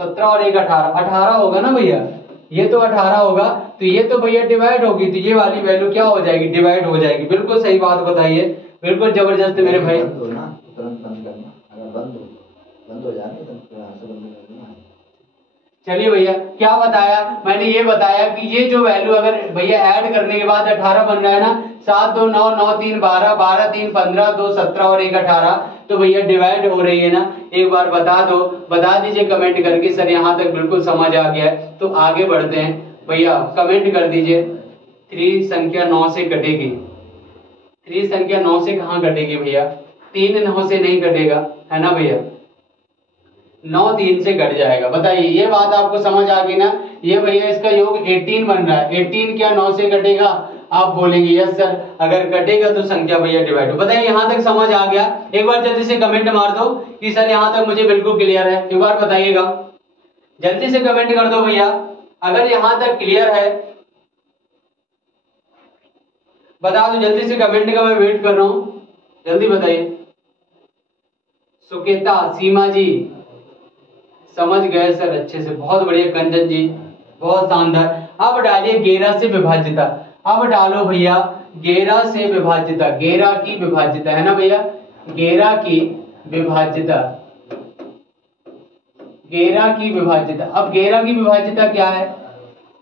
17 और 1 18 18 होगा ना भैया, ये तो 18 होगा। तो ये तो भैया डिवाइड होगी, तो ये वाली वैल्यू क्या हो जाएगी, डिवाइड हो जाएगी। बिल्कुल सही बात बताइए, बिल्कुल जबरदस्त मेरे भाई। चलिए भैया क्या बताया मैंने, ये बताया कि ये जो वैल्यू अगर भैया ऐड करने के बाद 18 बन रहा है ना, 7 2 9 9 3 12 12 3 15 2 17 और 1 18, तो भैया डिवाइड हो रही है ना। एक बार बता दो, बता दीजिए कमेंट करके, सर यहाँ तक बिल्कुल समझ आ गया है। तो आगे बढ़ते हैं भैया, कमेंट कर दीजिए 3 संख्या 9 से कटेगी। 3 संख्या 9 से कहाँ कटेगी भैया, 3 9 से नहीं कटेगा, है ना भैया, 9 3 से कट जाएगा। बताइए ये बात आपको समझ आ गई ना। ये भैया इसका योग 18 बन रहा है, 18 क्या 9 से कटेगा, आप बोलेंगे यस सर अगर कटेगा तो संख्या भैया डिवाइड हो। बताइए यहाँ तक समझ आ गया। एक बार जल्दी से कमेंट मार दो कि सर यहाँ तक मुझे बिल्कुल क्लियर है। एक बार बताइएगा, जल्दी से कमेंट कर दो भैया अगर यहाँ तक क्लियर है, बता दो जल्दी से कमेंट का, मैं वेट कर रहा हूँ, जल्दी बताइए। सुकेता, सीमा जी समझ गए सर अच्छे से, बहुत बढ़िया। कंचन जी बहुत शानदार। अब डालिए 11 से विभाजिता, अब डालो भैया 11 से विभाजिता, 11 की विभाजिता, है ना भैया, 11 की विभाजिता, 11 की विभाजिता। अब 11 की विभाजिता क्या है,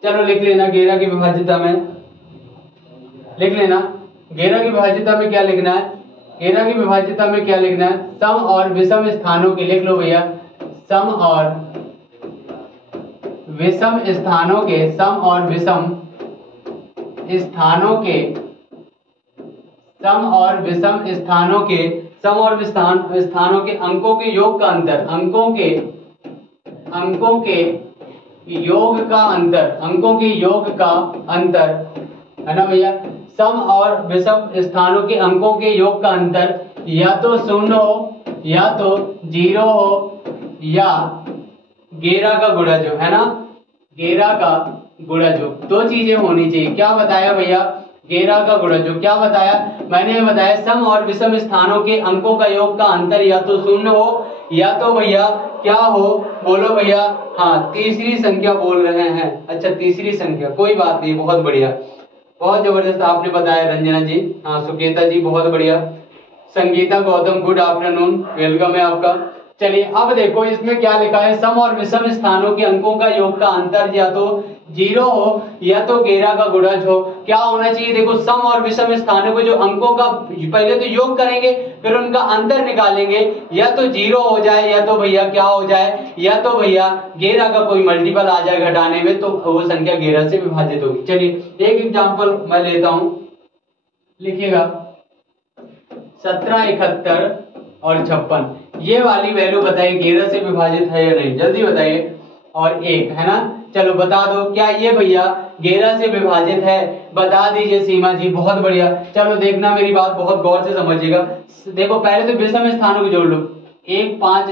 चलो लिख लेना, 11 की विभाजिता में लिख लेना, 11 की विभाजिता में क्या लिखना है, 11 की विभाजिता में क्या लिखना है, सम और विषम स्थानों के, लिख लो भैया, सम और विषम स्थानों के, सम और विषम स्थानों के, सम और विषम स्थानों के, सम और स्थानों के अंकों के योग का अंतर, अंकों के योग का अंतर, अंकों के योग का अंतर, है ना भैया। सम और विषम स्थानों के अंकों के योग का अंतर या तो 0 हो, या तो 0 हो, या 11 का गुणा जो है ना, 11 का गुणा जो, दो चीजें होनी चाहिए। क्या बताया भैया, 11 का गुणा जो, क्या बताया मैंने, बताया सम और विषम स्थानों के अंकों का योग का अंतर या तो 0 हो, या तो भैया क्या हो, बोलो भैया। हाँ तीसरी संख्या बोल रहे हैं, अच्छा तीसरी संख्या, कोई बात नहीं, बहुत बढ़िया, बहुत जबरदस्त आपने बताया रंजना जी। हाँ सुकेता जी बहुत बढ़िया। Sangeeta Gautam good afternoon, welcome है आपका। चलिए अब देखो इसमें क्या लिखा है, सम और विषम स्थानों के अंकों का योग का अंतर या तो 0 हो या तो 11 का गुणज हो। क्या होना चाहिए, देखो सम और विषम स्थानों के जो अंकों का पहले तो योग करेंगे फिर उनका अंतर निकालेंगे, या तो 0 हो जाए या तो भैया क्या हो जाए, या तो भैया 11 का कोई मल्टीपल आ जाए घटाने में, तो वो संख्या 11 से विभाजित होगी। चलिए एक एग्जाम्पल मैं लेता हूं, लिखिएगा 17, 71 और 56, ये वाली वैल्यू बताइए 11 से विभाजित है या नहीं, जल्दी बताइए। और 1 है ना, चलो बता दो क्या ये भैया 11 से विभाजित है, बता दीजिए सीमा जी, बहुत बढ़िया। चलो देखना मेरी बात बहुत गौर से समझिएगा। देखो पहले तो विषम स्थानों को जोड़ लो, 1 5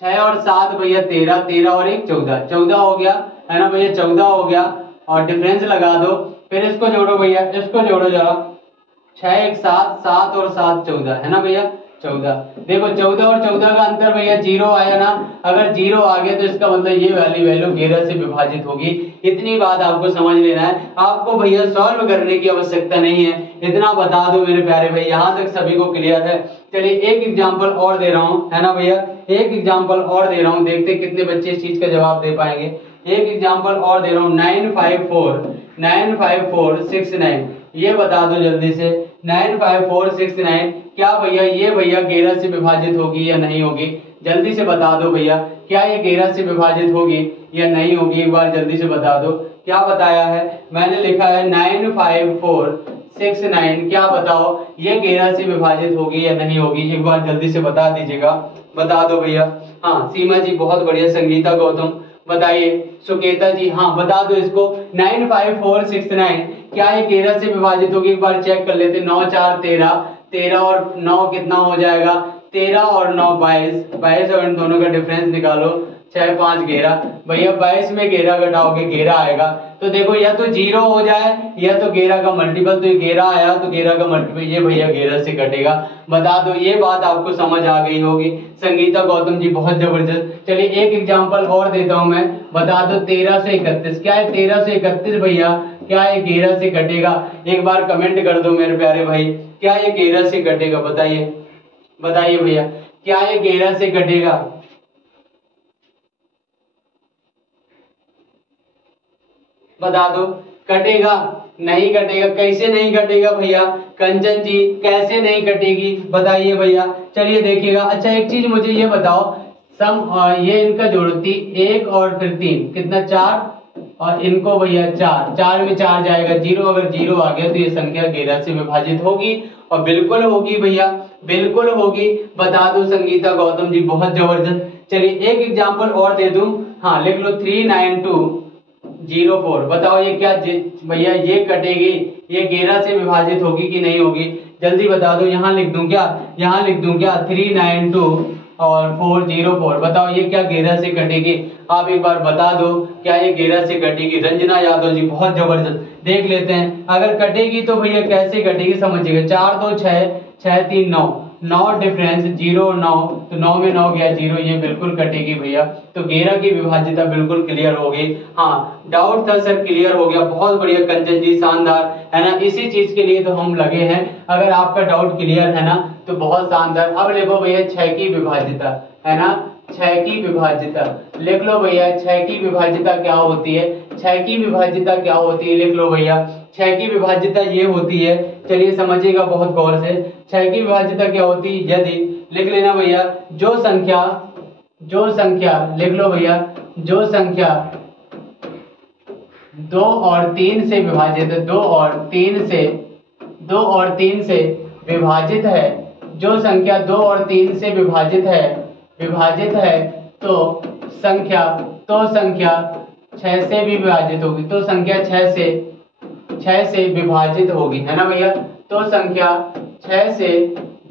6 और 7 भैया 13, 13 और 1 14, 14 हो गया है ना भैया, 14 हो गया। और डिफरेंस लगा दो, फिर इसको जोड़ो भैया, इसको जोड़ो जरा, 6 1 7, 7 और 7 14 है ना भैया 14। देखो 14 और 14 का अंतर भैया 0 आया ना, अगर 0 आ गया तो इसका मतलब ये वाली वैल्यू 11 से विभाजित होगी। इतनी बात आपको समझ लेना है, आपको भैया सॉल्व करने की आवश्यकता नहीं है, इतना बता दो मेरे प्यारे भाई, यहाँ तक सभी को क्लियर है। चलिए एक एग्जाम्पल और दे रहा हूँ है ना भैया, एक एग्जाम्पल और दे रहा हूँ, देखते कितने बच्चे इस चीज का जवाब दे पाएंगे। एक एग्जाम्पल और दे रहा हूँ, 95469, ये बता दो जल्दी से, 95469 क्या भैया ये भैया 11 से विभाजित होगी या नहीं होगी, जल्दी से बता दो भैया, क्या ये 11 से विभाजित होगी या नहीं होगी, एक बार जल्दी से बता दो। क्या बताया है, मैंने लिखा है 95469, क्या बताओ ये 11 से विभाजित होगी या नहीं होगी, एक बार जल्दी से बता दीजिएगा, बता दो भैया। हाँ सीमा जी बहुत बढ़िया, संगीता गौतम बताइए, सुकेता जी हाँ बता दो इसको, 95469 क्या ये 11 से विभाजित होगी, एक बार चेक कर लेते। 9 4 13, 13 और 9 कितना हो जाएगा, 13 और 9 22, 22 और इन दोनों का डिफरेंस निकालो, 6 5 11 भैया, 22 में 11 घटाओगे 11 आएगा। तो देखो या तो 0 हो जाए या तो 11 का मल्टीपल, तो 11 आया तो 11 का मल्टीपल ये भैया 11 से कटेगा, बता दो। ये बात आपको समझ आ गई होगी, संगीता गौतम जी बहुत जबरदस्त। चलिए एक एग्जांपल और देता हूं मैं, बता दो 13 से 31, क्या है 13 से 31 भैया, क्या ये 11 से कटेगा, एक बार कमेंट कर दो मेरे प्यारे भाई, क्या ये 11 से कटेगा, बताइए बताइए भैया, क्या ये 11 से कटेगा, बता दो। कटेगा नहीं कटेगा, कैसे नहीं कटेगा भैया, कंचन जी कैसे नहीं कटेगी बताइए भैया। चलिए देखिएगा, अच्छा एक चीज मुझे ये बताओ, सम ये इनका जोड़ती 1 और फिर 3 कितना 4, और इनको भैया 4, 4 में 4 जाएगा 0, अगर 0 आ गया तो ये संख्या 11 से विभाजित होगी, और बिल्कुल होगी भैया, बिल्कुल होगी, बता दो संगीता गौतम जी बहुत जबरदस्त। चलिए एक एग्जांपल और दे दूं, हाँ लिख लो 39204, बताओ ये क्या भैया ये कटेगी, ये 11 से विभाजित होगी कि नहीं होगी, जल्दी बता दो। यहाँ लिख दूं क्या, यहाँ लिख दूं क्या 392 और 404, बताओ ये क्या 11 से कटेगी, आप एक बार बता दो क्या ये 11 से कटेगी। रंजना यादव जी बहुत जबरदस्त, देख लेते हैं अगर कटेगी तो भैया कैसे कटेगी समझिएगा, 4 2 6, 6 3 9, 9 डिफरेंस 0 9, तो 9 में 9 गया 0, ये बिल्कुल कटेगी भैया। तो 11 की विभाज्यता बिल्कुल क्लियर हो गई। हाँ डाउट था सर, क्लियर हो गया, बहुत बढ़िया कंचन जी, शानदार है ना, इसी चीज के लिए तो हम लगे हैं, अगर आपका डाउट क्लियर है ना तो बहुत शानदार। अब लिखो भैया 6 की विभाज्यता है ना, 6 की विभाज्यता लिख लो भैया, 6 की विभाज्यता क्या होती है, 6 की विभाज्यता क्या होती है, लिख लो भैया 6 की विभाज्यता ये होती है, चलिए समझिएगा बहुत गौर से, 6 की विभाज्यता क्या होती है, यदि लिख लेना भैया जो संख्या लिख लो भैया, जो संख्या 2 और 3 से विभाजित है, 2 और 3 से विभाजित है, जो संख्या 2 और 3 से विभाजित है तो संख्या 6 से भी विभाजित होगी, तो संख्या 6 से विभाजित होगी है ना भैया, तो संख्या 6 से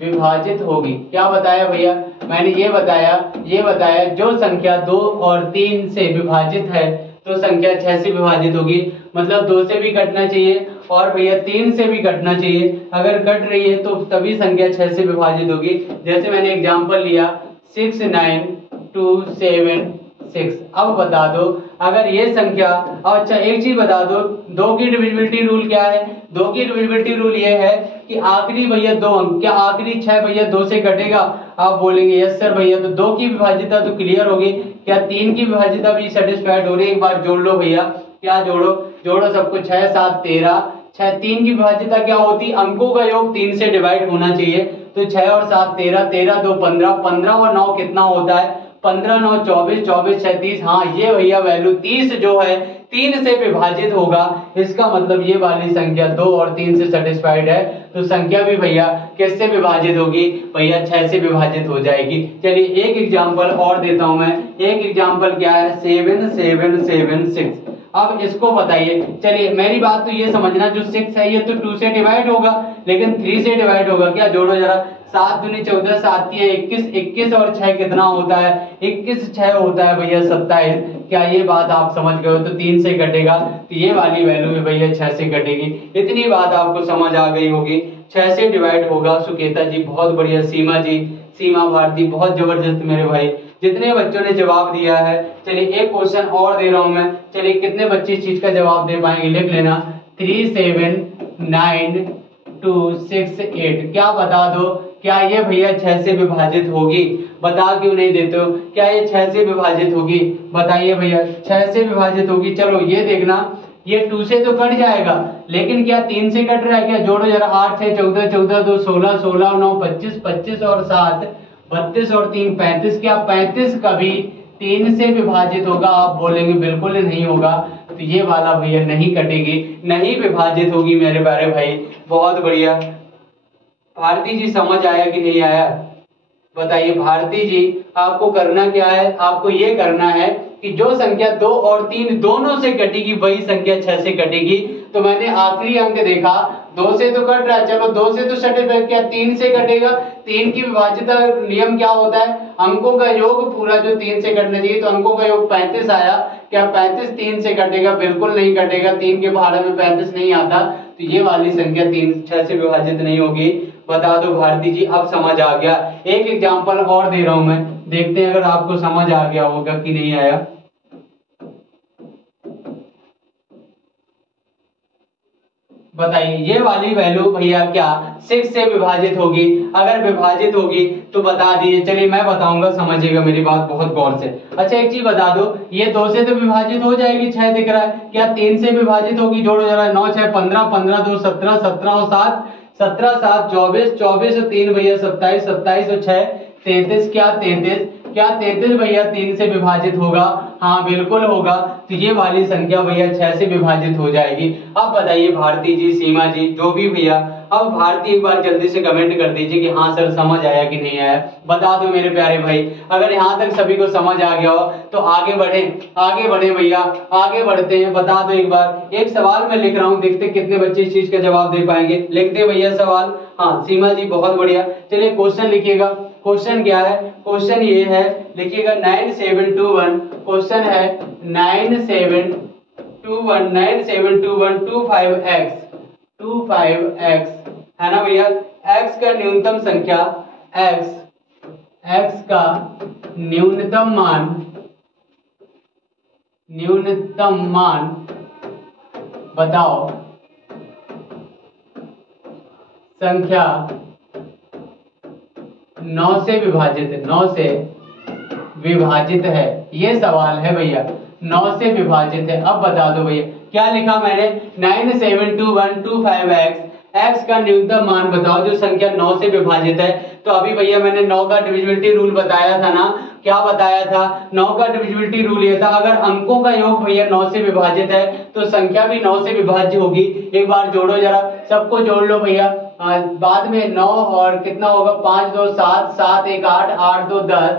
विभाजित होगी। क्या बताया भैया, मैंने ये बताया जो संख्या 2 और 3 से विभाजित है तो संख्या 6 से विभाजित होगी, मतलब 2 से भी कटना चाहिए और भैया 3 से भी कटना चाहिए, अगर कट रही है तो तभी संख्या 6 से विभाजित होगी। जैसे मैंने एग्जांपल लिया 69276। अब बता दो अगर ये संख्या, अच्छा एक चीज बता दो, 2 की डिविजिबिलिटी रूल क्या है, 2 की डिविजिबिलिटी रूल ये है कि आखिरी भैया 2 अंक, क्या आखिरी 6 भैया 2 से कटेगा, आप बोलेंगे यस सर भैया। तो 2 की विभाज्यता तो क्लियर होगी, क्या 3 की विभाज्यता भी सेटिस्फाइड हो रही है? एक बार जोड़ लो भैया, क्या जोड़ो सबको, 6 7 13, 3 की विभाज्यता क्या होती? अंकों का योग 3 से डिवाइड होना चाहिए, तो 6 और 7 13, 13 2 15, 15 और 9 कितना होता है? 15 9 24, 24 6 30। हाँ ये भैया वैल्यू 30 जो है 3 से विभाजित होगा, इसका मतलब ये वाली संख्या 2 और 3 से सेटिस्फाइड है, तो संख्या भी भैया किससे विभाजित होगी? भैया 6 से विभाजित हो जाएगी। चलिए एक एग्जांपल और देता हूं मैं, एक एग्जांपल क्या है? 7 7 7 6। अब इसको बताइए, चलिए मेरी बात तो ये समझना, जो 6 है ये तो 2 से डिवाइड होगा, लेकिन 3 से डिवाइड होगा क्या? जोड़ो जरा, 7 दूनी 14, 7 3 21, 21 और 6 कितना होता है? 21 6 होता है भैया 27। क्या ये बात आप समझ गए हो? तो 3 से कटेगा, तो ये वाली वैल्यू भी भैया 6 से कटेगी। इतनी बात आपको समझ आ गई होगी। 6 से डिवाइड होगा। सुकेता जी बहुत बढ़िया, सीमा जी, सीमा भारती बहुत जबरदस्त मेरे भाई, जितने बच्चों ने जवाब दिया है। चलिए एक क्वेश्चन और दे रहा हूं मैं, चलिए कितने बच्चे इस चीज का जवाब दे पाएंगे? लिख लेना, 3 7 9 2 6 8। क्या बता दो, क्या ये भैया 6 से विभाजित होगी? बता क्यों नहीं देते हो? क्या ये 6 से विभाजित होगी? बताइए भैया, 6 से विभाजित होगी। चलो ये देखना, ये 2 से तो कट जाएगा, लेकिन क्या 3 से कट रहा है क्या? जोड़ो जरा, 8 6 14, 14 2 16, 16 9 25, 25 और 7 32 और 3 35। क्या 35 कभी 3 से विभाजित होगा? आप बोलेंगे बिल्कुल नहीं होगा, तो ये वाला भैया नहीं कटेगी, नहीं विभाजित होगी मेरे प्यारे भाई। बहुत बढ़िया। भारती जी समझ आया कि नहीं आया? बताइए भारती जी, आपको करना क्या है? आपको ये करना है कि जो संख्या 2 और 3 दोनों से कटेगी वही संख्या 6 से कटेगी। तो मैंने आखिरी अंक देखा, 2 से तो कट रहा है, चलो 2 से तो सेटिस्फाइड, क्या 3 से कटेगा? 3 की विभाज्यता नियम क्या होता है? अंकों का योग पूरा जो 3 से कटना चाहिए, तो अंकों का योग 35 आया, क्या 35 3 से कटेगा? बिल्कुल नहीं कटेगा, 3 के पहाड़े में 35 नहीं आता, तो ये वाली संख्या 3 6 से विभाजित नहीं होगी। बता दो भारती जी, अब समझ आ गया? एक एग्जांपल और दे रहा हूं मैं, देखते हैं अगर आपको समझ आ गया होगा कि नहीं आया। बताइए ये वाली वैल्यू भैया क्या 6 से विभाजित होगी? अगर विभाजित होगी तो बता दीजिए। चलिए मैं बताऊंगा, समझिएगा मेरी बात बहुत गौर से। अच्छा एक चीज बता दो, ये 2 से तो विभाजित हो जाएगी, 6 दिख रहा है, क्या 3 से विभाजित होगी? जोड़ो जरा, 9 6 15, 15 2 17, 17 और 7 17 7 24, 24 और 3 भैया 27, 27 और 6 33। क्या 33? क्या 33 भैया 3 से विभाजित होगा? हाँ बिल्कुल होगा, तो ये वाली संख्या भैया 6 से विभाजित हो जाएगी। अब बताइए भारती जी, सीमा जी, जो भी भैया, अब भारती एक बार जल्दी से कमेंट कर दीजिए कि हाँ सर समझ आया कि नहीं आया। बता दो मेरे प्यारे भाई, अगर यहाँ तक सभी को समझ आ गया हो तो आगे बढ़े भैया, आगे बढ़ते हैं। बता दो एक बार, एक सवाल मैं लिख रहा हूँ, देखते कितने बच्चे इस चीज का जवाब दे पाएंगे। लिख दे भैया सवाल। हाँ सीमा जी बहुत बढ़िया। चलिए क्वेश्चन लिखिएगा। क्वेश्चन क्या है? क्वेश्चन ये है, लिखिएगा 9721। क्वेश्चन है 972125x है ना भैया। x का न्यूनतम संख्या, x का न्यूनतम मान बताओ। संख्या 9 से विभाजित है, ये सवाल है भैया, 9 से विभाजित है। अब बता दो भैया, क्या लिखा मैंने? 972125x, x का न्यूनतम मान बताओ जो संख्या 9 से विभाजित है। तो अभी भैया मैंने 9 का डिविजिबिलिटी रूल बताया था ना, क्या बताया था? 9 का डिविजिबिलिटी रूल ये था, अगर अंकों का योग भैया 9 से विभाजित है तो संख्या भी 9 से विभाज्य होगी। एक बार जोड़ो जरा, सबको जोड़ लो भैया। बाद में 9 और कितना होगा? 5 2 7, 7 1 8, 8 2 10,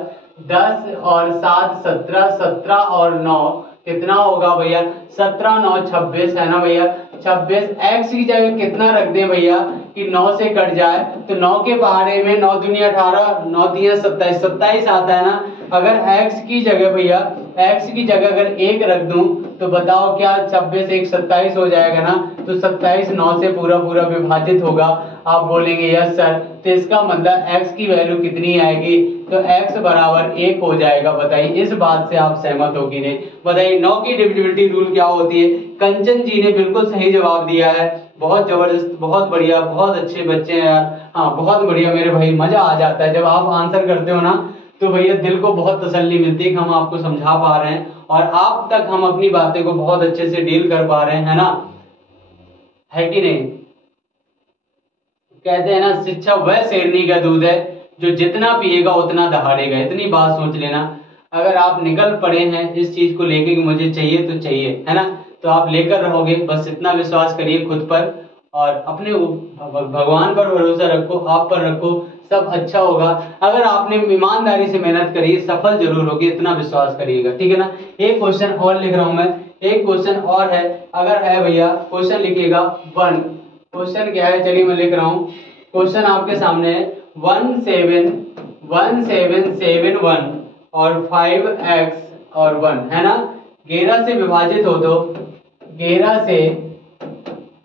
10 और 7 17, 17 और 9 कितना होगा भैया? 17 9 26 है ना भैया, 26। x की जगह कितना रख दें भैया कि 9 से कट जाए, तो 9 के पहाड़े में 9 दूनी 18, 9 दिया 27, 27 आता है ना। अगर x की जगह भैया, x की जगह अगर 1 रख दूं तो बताओ क्या 26 1 27 हो जाएगा ना। तो 27 9 से पूरा विभाजित होगा। आप बोलेंगे यस सर, तो इसका मतलब x की वैल्यू कितनी आएगी? तो x बराबर 1 हो जाएगा। बताइए इस बात से आप सहमत हो कि नहीं? बताइए 9 की डिविजिबिलिटी रूल क्या होती है? कंचन जी ने बिल्कुल सही जवाब दिया है। बहुत जबरदस्त, बहुत बढ़िया, बहुत अच्छे बच्चे हैं यार। हाँ बहुत बढ़िया मेरे भाई, मजा आ जाता है जब आप आंसर करते हो ना, तो भैया दिल को बहुत तसल्ली मिलती है कि हम आपको समझा पा रहे हैं और आप तक हम अपनी बातें को बहुत अच्छे से डील कर पा रहे हैं, है ना, है कि नहीं। कहते हैं ना, शिक्षा वह शेरनी का दूध है जो जितना पिएगा उतना दहाड़ेगा। इतनी बात सोच लेना, अगर आप निकल पड़े हैं इस चीज को लेके कि मुझे चाहिए तो चाहिए, है ना, तो आप लेकर रहोगे। बस इतना विश्वास करिए खुद पर और अपने भगवान पर भरोसा रखो, आप पर रखो, सब अच्छा होगा। अगर आपने ईमानदारी से मेहनत करी सफल जरूर होगी, इतना विश्वास करिएगा, ठीक है ना। एक क्वेश्चन और लिख रहा हूं मैं, एक क्वेश्चन और है, अगर है भैया क्वेश्चन लिखिएगा 1। क्वेश्चन क्या है, चलिए मैं लिख रहा हूं। क्वेश्चन आपके सामने है 1771 और 5x और 1, है ना। 11 से विभाजित हो तो 11 से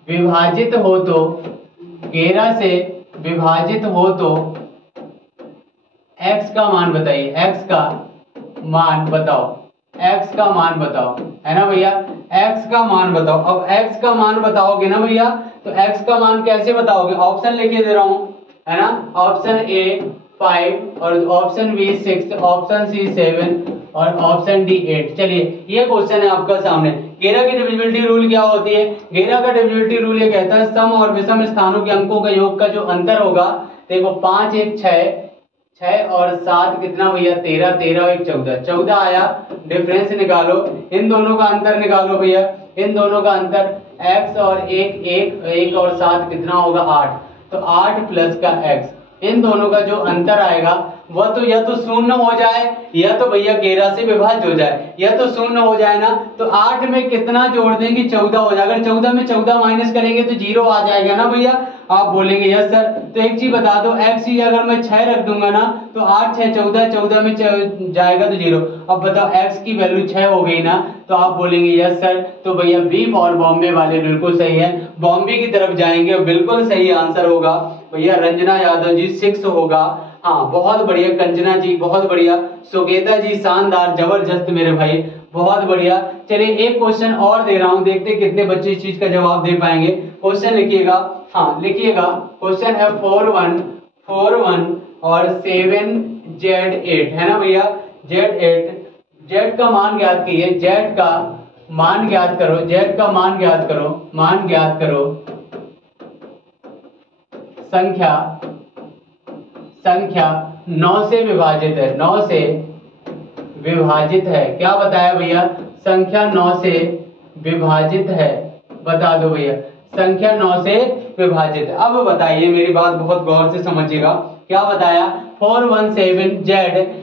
विभाजित हो तो 11 से विभाजित हो तो x का मान बताइए, x का मान बताओ, x का मान बताओ, है ना भैया, x का मान बताओ। अब x का मान बताओगे ना भैया, तो x का मान कैसे बताओगे, ऑप्शन लिखे दे रहा हूं, है ना। ऑप्शन ए 5 और ऑप्शन बी 6, ऑप्शन सी 7 और ऑप्शन डी 8। चलिए ये क्वेश्चन है आपका सामने। गेरा की डिविजिबिलिटी रूल क्या होती है, गेरा का डिविजिबिलिटी रूल ये कहता है सम और विषम स्थानों के अंकों का योग का जो अंतर होगा, देखो 5 1 6, 6 और 7 कितना भैया 13, 13 और 1 14, 14 आया। डिफरेंस निकालो, इन दोनों का अंतर निकालो भैया, इन दोनों का अंतर x और 1 1, 1 और 7 कितना होगा 8, तो 8 प्लस का x, इन दोनों का जो अंतर आएगा वह तो या तो शून्य हो जाए या तो भैया 11 से विभाज्य हो जाए, या तो शून्य हो जाए ना, तो 8 में कितना जोड़ देंगे 14 हो जाएगा। अगर 14 में 14 माइनस करेंगे तो 0 आ जाएगा ना भैया, आप बोलेंगे यस सर। तो एक चीज बता दो, x की अगर मैं 6 रख दूंगा ना, तो 8 6 14, 14 में जाएगा तो 0। अब बताओ x की वैल्यू 6 हो गई ना, तो आप बोलेंगे यस सर। तो भैया बी फॉर बॉम्बे वाले बिल्कुल सही है, बॉम्बे की तरफ जाएंगे, बिल्कुल सही आंसर होगा भैया। रंजना यादव जी 6 होगा, हाँ बहुत बढ़िया। कंचना जी बहुत बढ़िया, सुकेता जी शानदार, जबरदस्त मेरे भाई, बहुत बढ़िया। चलिए एक क्वेश्चन और दे रहा हूं, देखते कितने बच्चे इस चीज का जवाब दे पाएंगे। क्वेश्चन लिखिएगा, हाँ लिखिएगा, क्वेश्चन है 4 1 4 1 और 7 Z8, है ना भैया, Z8, Z का मान ज्ञात कीजिए, Z का मान ज्ञात करो, Z का मान ज्ञात करो, मान ज्ञात करो। संख्या 9 से विभाजित है, 9 से विभाजित है, क्या बताया भैया, संख्या 9 से विभाजित है, बता दो भैया, संख्या 9 से विभाजित है। अब बताइए, मेरी बात बहुत गौर से समझिएगा, क्या बताया 417 Z,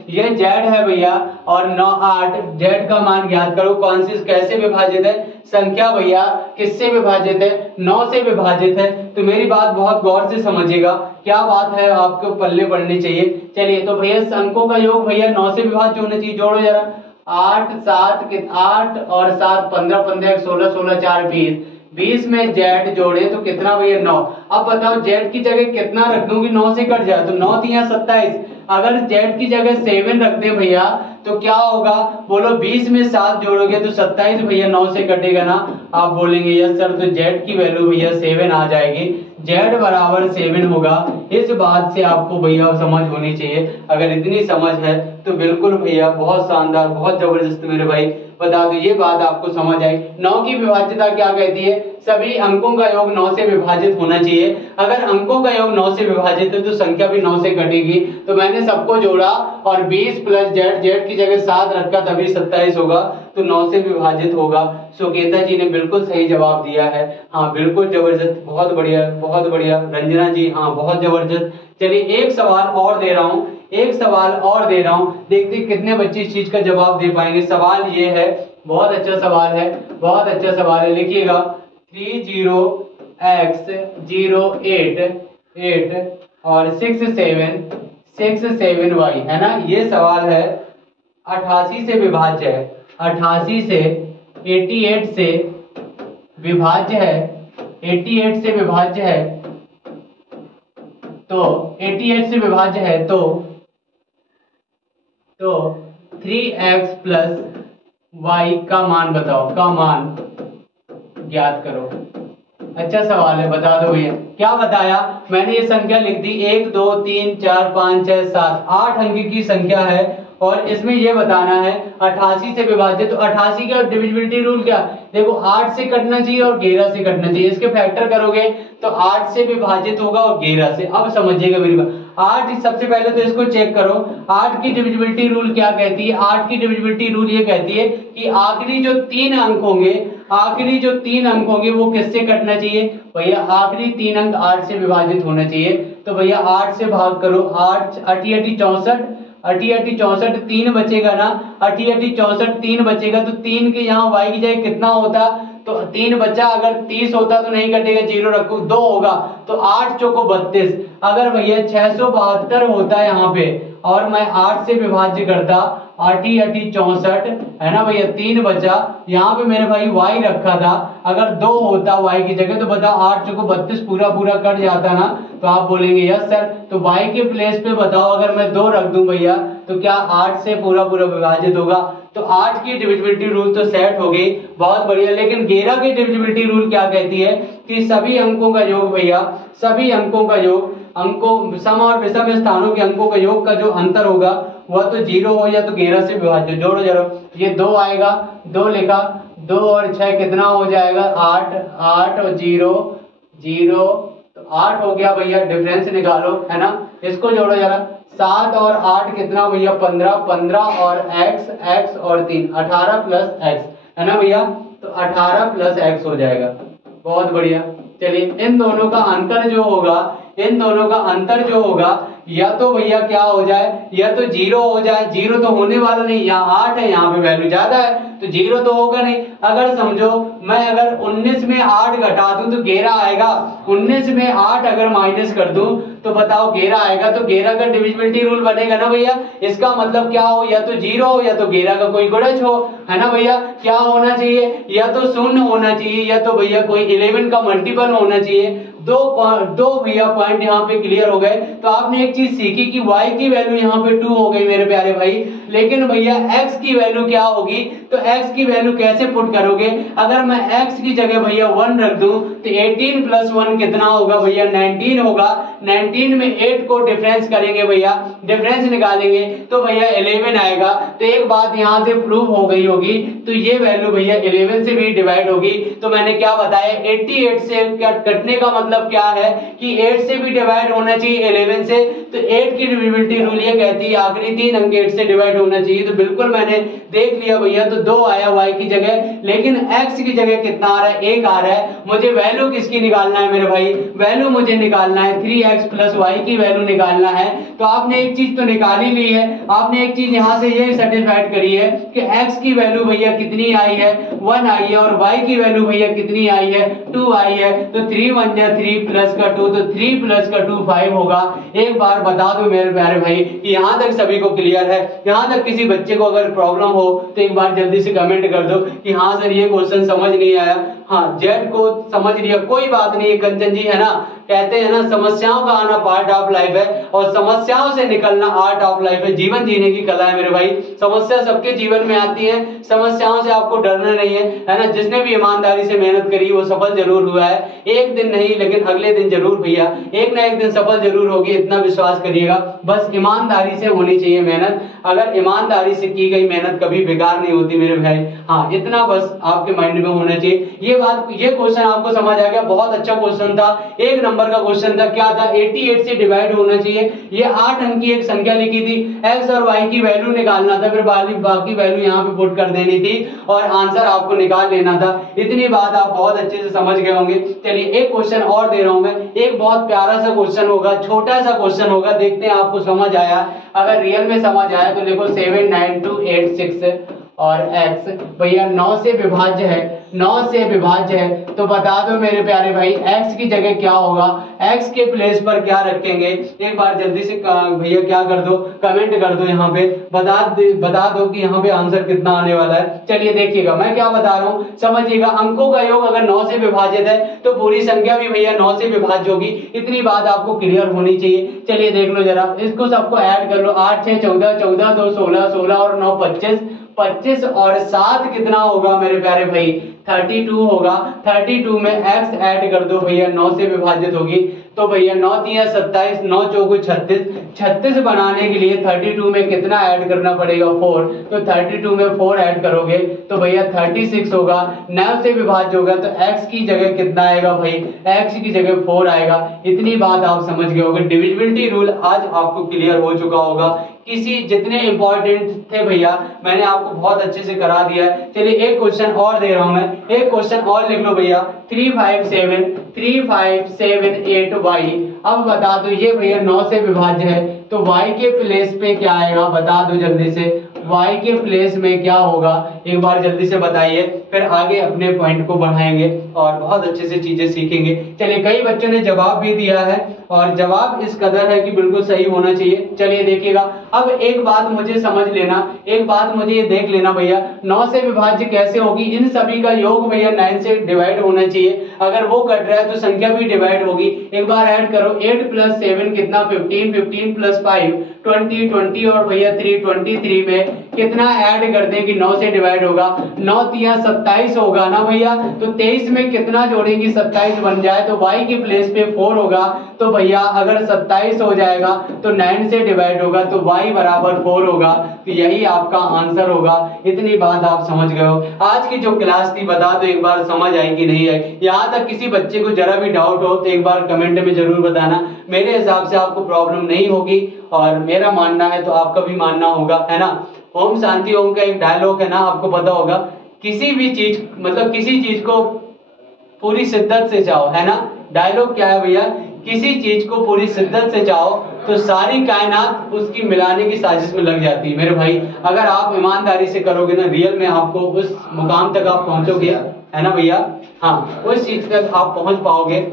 ये Z है भैया, और 9 8, Z का मान ज्ञात करो, कौन सी कैसे विभाजित है, संख्या भैया किससे विभाजित है, 9 से विभाजित है। तो मेरी बात बहुत गौर से समझिएगा, क्या बात है आपको पल्ले पड़नी चाहिए। चलिए तो भैया अंकों का योग भैया 9 से विभाज्य होना चाहिए, जोड़ो जरा, 8 7 8 और 7 15 15 16 16 4 20, 20 में Z जोड़े तो कितना भैया 9। अब बताओ Z की जगह कितना रख दूंगी, 9 से कट जाए तो 9 3 27, अगर Z की जगह 7 रख दे भैया तो क्या होगा, बोलो 20 में 7 जोड़ोगे तो 27 भैया 9 से कटेगा ना, आप बोलेंगे यस सर। तो Z की वैल्यू भैया 7 आ जाएगी, Z बराबर 7 होगा। इस बात से आपको भैया समझ होनी चाहिए, अगर इतनी समझ है तो बिल्कुल भैया बहुत शानदार, बहुत जबरदस्त मेरे भाई, बता दो ये बात आपको समझ आई। 9 की विभाज्यता क्या कहती है, सभी अंकों का योग 9 से विभाजित होना चाहिए। अगर अंकों का योग 9 से विभाजित है तो संख्या भी 9 से कटेगी। तो मैंने सबको जोड़ा और 20 प्लस Z, Z की जगह 7 रखा तभी 27 होगा, तो 9 से विभाजित होगा। सुकेता जी ने बिल्कुल सही जवाब दिया है, हाँ बिल्कुल जबरदस्त, बहुत बढ़िया बहुत बढ़िया। रंजना जी हाँ बहुत जबरदस्त। चलिए एक सवाल और दे रहा हूँ, एक सवाल और दे रहा हूं, देखते कितने बच्चे इस चीज का जवाब दे पाएंगे। सवाल ये है, बहुत अच्छा सवाल है, बहुत अच्छा सवाल है, लिखिएगा 30x08 और 67y, है ना। ये सवाल है 88 से विभाज्य है, 88 से 88 से विभाज्य है, 88 से विभाज्य है, तो 88 से विभाज्य है तो 3x प्लस y का मान बताओ, का मान ज्ञात करो, अच्छा सवाल है, बता दो भैया। क्या बताया मैंने? ये संख्या लिख दी 1 2 3 4 5 6 7 8 अंक की संख्या है और इसमें ये बताना है 88 से विभाजित। तो 88 का डिविजिबिलिटी रूल क्या? देखो 8 से कटना चाहिए और 11 से कटना चाहिए। इसके फैक्टर करोगे तो 8 से विभाजित होगा और 11 से। अब समझिएगा मेरी बात। 8 सबसे पहले तो इसको चेक करो, 8 की डिविजिबिलिटी रूल क्या कहती है? 8 की डिविजिबिलिटी रूल ये कहती है कि आखिरी जो 3 अंक होंगे, आखिरी जो 3 अंक होंगे वो किससे कटना चाहिए? भैया आखिरी 3 अंक 8 से विभाजित होना चाहिए। तो भैया 8 से भाग करो, 8 अठी 64, 64 3 बचेगा ना, 64 3 बचेगा। तो 3 के यहाँ y की जगह कितना होता? तो 3 बचा। अगर 30 होता तो नहीं कटेगा, 0 रखो, 2 होगा तो 8 चौको 32। अगर भैया 672 होता है यहाँ पे और मैं 8 से विभाज्य करता, 8 64 है ना भैया, 3 बचा। यहाँ पे मेरे भाई y रखा था, अगर 2 होता y की जगह तो बताओ 8 चौको 32 पूरा पूरा कट जाता ना। तो आप बोलेंगे यस सर। तो y के प्लेस पे बताओ अगर मैं 2 रख दूं भैया तो क्या 8 से पूरा पूरा विभाजित होगा? तो 8 की डिविजिबिलिटी रूल तो सेट हो गई, बहुत बढ़िया। लेकिन 11 की डिविजिबिलिटी रूल क्या कहती है कि सभी अंकों का योग भैया, सभी अंकों का योग, अंकों सम और विषम स्थानों के अंकों का योग का जो अंतर होगा वह तो 0 हो या तो 11 से विभाजित। जोड़ो जरा, ये 2 आएगा, 2 लिखा, 2 और 6 कितना हो जाएगा? 8, 8 और 0 0, तो 8 हो गया भैया। डिफरेंस निकालो, है ना, इसको जोड़ो जरा। 7 और 8 कितना भैया? 15, 15 और x, x और 3 18 प्लस x, है ना भैया। तो 18 प्लस x हो जाएगा, बहुत बढ़िया। चलिए इन दोनों का अंतर जो होगा, इन दोनों का अंतर जो होगा या तो भैया क्या हो जाए, या तो 0 हो जाए। 0 तो होने वाला नहीं, यहाँ 8 है, यहाँ पे वैल्यू ज्यादा है तो 0 तो होगा नहीं। अगर समझो मैं अगर 19 में 8 घटा दूं तो 11 आएगा, 19 में 8 अगर माइनस कर दूं तो बताओ 11 आएगा। तो 11 का डिविजिबिलिटी रूल बनेगा ना भैया। इसका मतलब क्या हो, या तो 0 हो या तो 11 का कोई गुणज हो, है ना भैया। क्या होना चाहिए? या तो 0 होना चाहिए या तो भैया कोई 11 का मल्टीपल होना चाहिए। दो भैया पॉइंट यहाँ पे क्लियर हो गए। तो आपने एक चीज सीखी कि y की वैल्यू यहाँ पे 2 हो गई मेरे प्यारे भाई, लेकिन भैया x की वैल्यू क्या होगी? तो x की वैल्यू कैसे पुट करोगे? अगर मैं x की जगह भैया 1 रख दूं तो 18 प्लस 1 कितना होगा भैया? 19 होगा। 19 में 8 को डिफरेंस करेंगे भैया, डिफरेंस निकालेंगे तो भैया 11 आएगा। तो एक बात यहाँ से प्रूव हो गई होगी, तो ये वैल्यू भैया 11 से भी डिवाइड होगी। तो मैंने क्या बताया, 88 से कटने का मतलब क्या है कि 8 से भी डिवाइड होना चाहिए 11 से। तो 8 की डिविजिबिलिटी रूल ये कहती है आखिरी 3 अंक 8 से डिवाइड होना चाहिए। तो बिल्कुल मैंने देख लिया भैया, तो 2 आया y की जगह, लेकिन x की जगह कितना आ रहा है? 1 आ रहा है। मुझे वैल्यू किसकी निकालना है मेरे भाई? वैल्यू मुझे निकालना है 3x प्लस y की वैल्यू निकालना है। तो आपने एक चीज तो निकाल ही ली है, आपने एक चीज यहाँ से ये सेटिस्फाइड करी है कि x की वैल्यू भैया कितनी आई है? 1 आई है, और y की वैल्यू भैया कितनी आई है? 2 आई है। तो 3 1 जा 3 प्लस का 2, तो 3 प्लस का 2 5 होगा। एक बार बता दो मेरे प्यारे भाई कि यहाँ तक सभी को क्लियर है? यहाँ तक किसी बच्चे को अगर प्रॉब्लम हो तो एक बार जल्दी से कमेंट कर दो कि हाँ सर ये क्वेश्चन समझ नहीं आया। हाँ जेड को समझ लिया, कोई बात नहीं। कंचन जी है ना, कहते हैं ना समस्याओं का आना पार्ट ऑफ लाइफ है और समस्याओं से निकलना आर्ट ऑफ लाइफ है। जीवन जीने की कला है मेरे भाई। समस्या सबके जीवन में आती है, समस्याओं से आपको डरना नहीं है ना। जिसने भी ईमानदारी से मेहनत करी वो सफल जरूर हुआ है, एक दिन नहीं लेकिन अगले दिन जरूर भैया, एक ना एक दिन सफल जरूर होगी, इतना विश्वास करिएगा। बस ईमानदारी से होनी चाहिए मेहनत, अगर ईमानदारी से की गई मेहनत कभी बेकार नहीं होती मेरे भाई। हाँ इतना बस आपके माइंड में होना चाहिए। ये बात, ये क्वेश्चन आपको समझ आ गया, बहुत अच्छा क्वेश्चन था, 1 नंबर का क्वेश्चन था। क्या था? 88 से डिवाइड होना चाहिए। ये 8 अंक की एक संख्या लिखी थी, x और y की वैल्यू निकालना था, फिर बाकी वैल्यू यहाँ पे पुट कर देनी थी और आंसर आपको निकाल लेना था। इतनी बात आप बहुत अच्छे से समझ गए होंगे। चलिए एक क्वेश्चन और दे रहा हूं मैं, एक बहुत प्यारा सा क्वेश्चन होगा, छोटा सा क्वेश्चन होगा, देखते हैं आपको समझ आया। अगर रियल में समझ आया तो देखो 79286 और x भैया 9 से विभाज्य है, 9 से विभाज्य है। तो बता दो मेरे प्यारे भाई x की जगह क्या होगा? x के प्लेस पर क्या रखेंगे? एक बार जल्दी से भैया क्या कर दो, कमेंट कर दो, यहाँ पे बता दो कि यहाँ पे आंसर कितना आने वाला है। चलिए देखिएगा मैं क्या बता रहा हूँ, समझिएगा। अंकों का योग अगर 9 से विभाजित है तो पूरी संख्या भी भैया 9 से विभाज्य होगी। इतनी बात आपको क्लियर होनी चाहिए। चलिए देख लो जरा, इसको सबको ऐड कर लो। 8 6 14, 14 2 16, 16 और 9 25, 25 और 7 कितना होगा मेरे प्यारे भाई 32 होगा। 32 में x ऐड कर दो भैया, 9 से विभाजित होगी तो भैया 9 तिया 27, 9 चौको 36। 36 बनाने के लिए 32 में कितना ऐड करना पड़ेगा 4, तो 32 में 4 ऐड करोगे तो भैया 36 होगा। 9 से विभाज्य होगा तो x की जगह कितना आएगा भाई, x की जगह 4 आएगा। इतनी बात आप समझ गए होंगे। डिविजिबिलिटी रूल आज आपको क्लियर हो चुका होगा। किसी जितने इंपॉर्टेंट थे भैया मैंने आपको बहुत अच्छे से करा दिया है। चलिए एक क्वेश्चन और दे रहा हूं मैं, एक क्वेश्चन और लिख लो भैया। 3578y। अब बता दो ये भैया 9 से विभाज्य है तो y के प्लेस पे क्या आएगा, बता दो जल्दी से। y के प्लेस में क्या होगा एक बार जल्दी से बताइए, फिर आगे अपने पॉइंट को बढ़ाएंगे और बहुत अच्छे से चीजें सीखेंगे। चलिए कई बच्चों ने जवाब भी दिया है और जवाब इस कदर है कि बिल्कुल सही होना चाहिए। चलिए देखिएगा, अब एक बात मुझे समझ लेना, एक बात मुझे ये देख लेना भैया, 9 से विभाज्य कैसे होगी, इन सभी का योग भैया 9 से डिवाइड होना चाहिए। अगर वो कट रहा है तो संख्या भी डिवाइड होगी। एक बार ऐड करो, 8 + 7 कितना 15, 15 + 5 20, 20 और भैया 3 23 में कितना ऐड कर दें कि 9 से डिवाइड होगा, 9 तिया 27 होगा ना भैया, तो 23 में कितना जोड़ेंगे 27 बन जाए तो y के प्लेस पे 4 होगा। तो भैया अगर 27 हो जाएगा तो 9 से डिवाइड होगा तो y बराबर 4 होगा, तो यही आपका आंसर होगा। इतनी बात आप समझ गए हो। आज की जो क्लास थी बता दो एक बार समझ आई कि नहीं आई। यहाँ तक किसी बच्चे को जरा भी डाउट हो तो एक बार कमेंट में जरूर बताना। मेरे हिसाब से आपको प्रॉब्लम नहीं होगी और मेरा मानना है तो आपका भी मानना होगा, है ना। ओम शांति ओम का एक डायलॉग है ना, आपको पता होगा, किसी भी चीज मतलब किसी चीज को पूरी शिद्दत से चाहो, है ना। डायलॉग क्या है भैया, किसी चीज को पूरी शिद्दत से चाहो तो सारी कायनात उसकी मिलाने की साजिश में लग जाती है। मेरे भाई अगर आप ईमानदारी से करोगे ना, रियल में आपको उस मुकाम तक आप पहुंचोगे, है ना भैया। हाँ, उस चीज तक आप पहुंच पाओगे।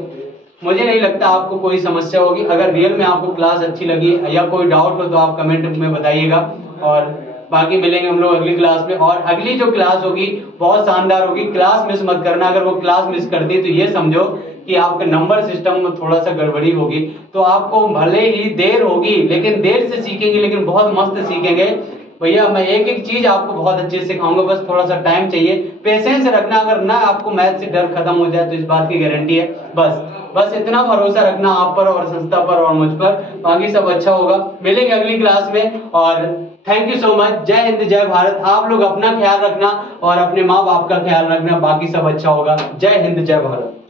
मुझे नहीं लगता आपको कोई समस्या होगी। अगर रियल में आपको क्लास अच्छी लगी या कोई डाउट हो तो आप कमेंट में बताइएगा और बाकी मिलेंगे हम लोग अगली क्लास में। और अगली जो क्लास होगी बहुत शानदार होगी, क्लास मिस मत करना। अगर वो क्लास मिस कर दी तो ये समझो कि आपके नंबर सिस्टम में थोड़ा सा गड़बड़ी होगी। तो आपको भले ही देर होगी लेकिन देर से सीखेंगे, लेकिन बहुत मस्त सीखेंगे भैया। मैं एक एक चीज आपको बहुत अच्छे से सिखाऊंगा, बस थोड़ा सा टाइम चाहिए, पेशेंस रखना। अगर ना आपको मैथ से डर खत्म हो जाए तो इस बात की गारंटी है। बस इतना भरोसा रखना आप पर और संस्था पर और मुझ पर, बाकी सब अच्छा होगा। मिलेंगे अगली क्लास में और थैंक यू सो मच। जय हिंद जय भारत। आप लोग अपना ख्याल रखना और अपने माँ बाप का ख्याल रखना, बाकी सब अच्छा होगा। जय हिंद जय भारत।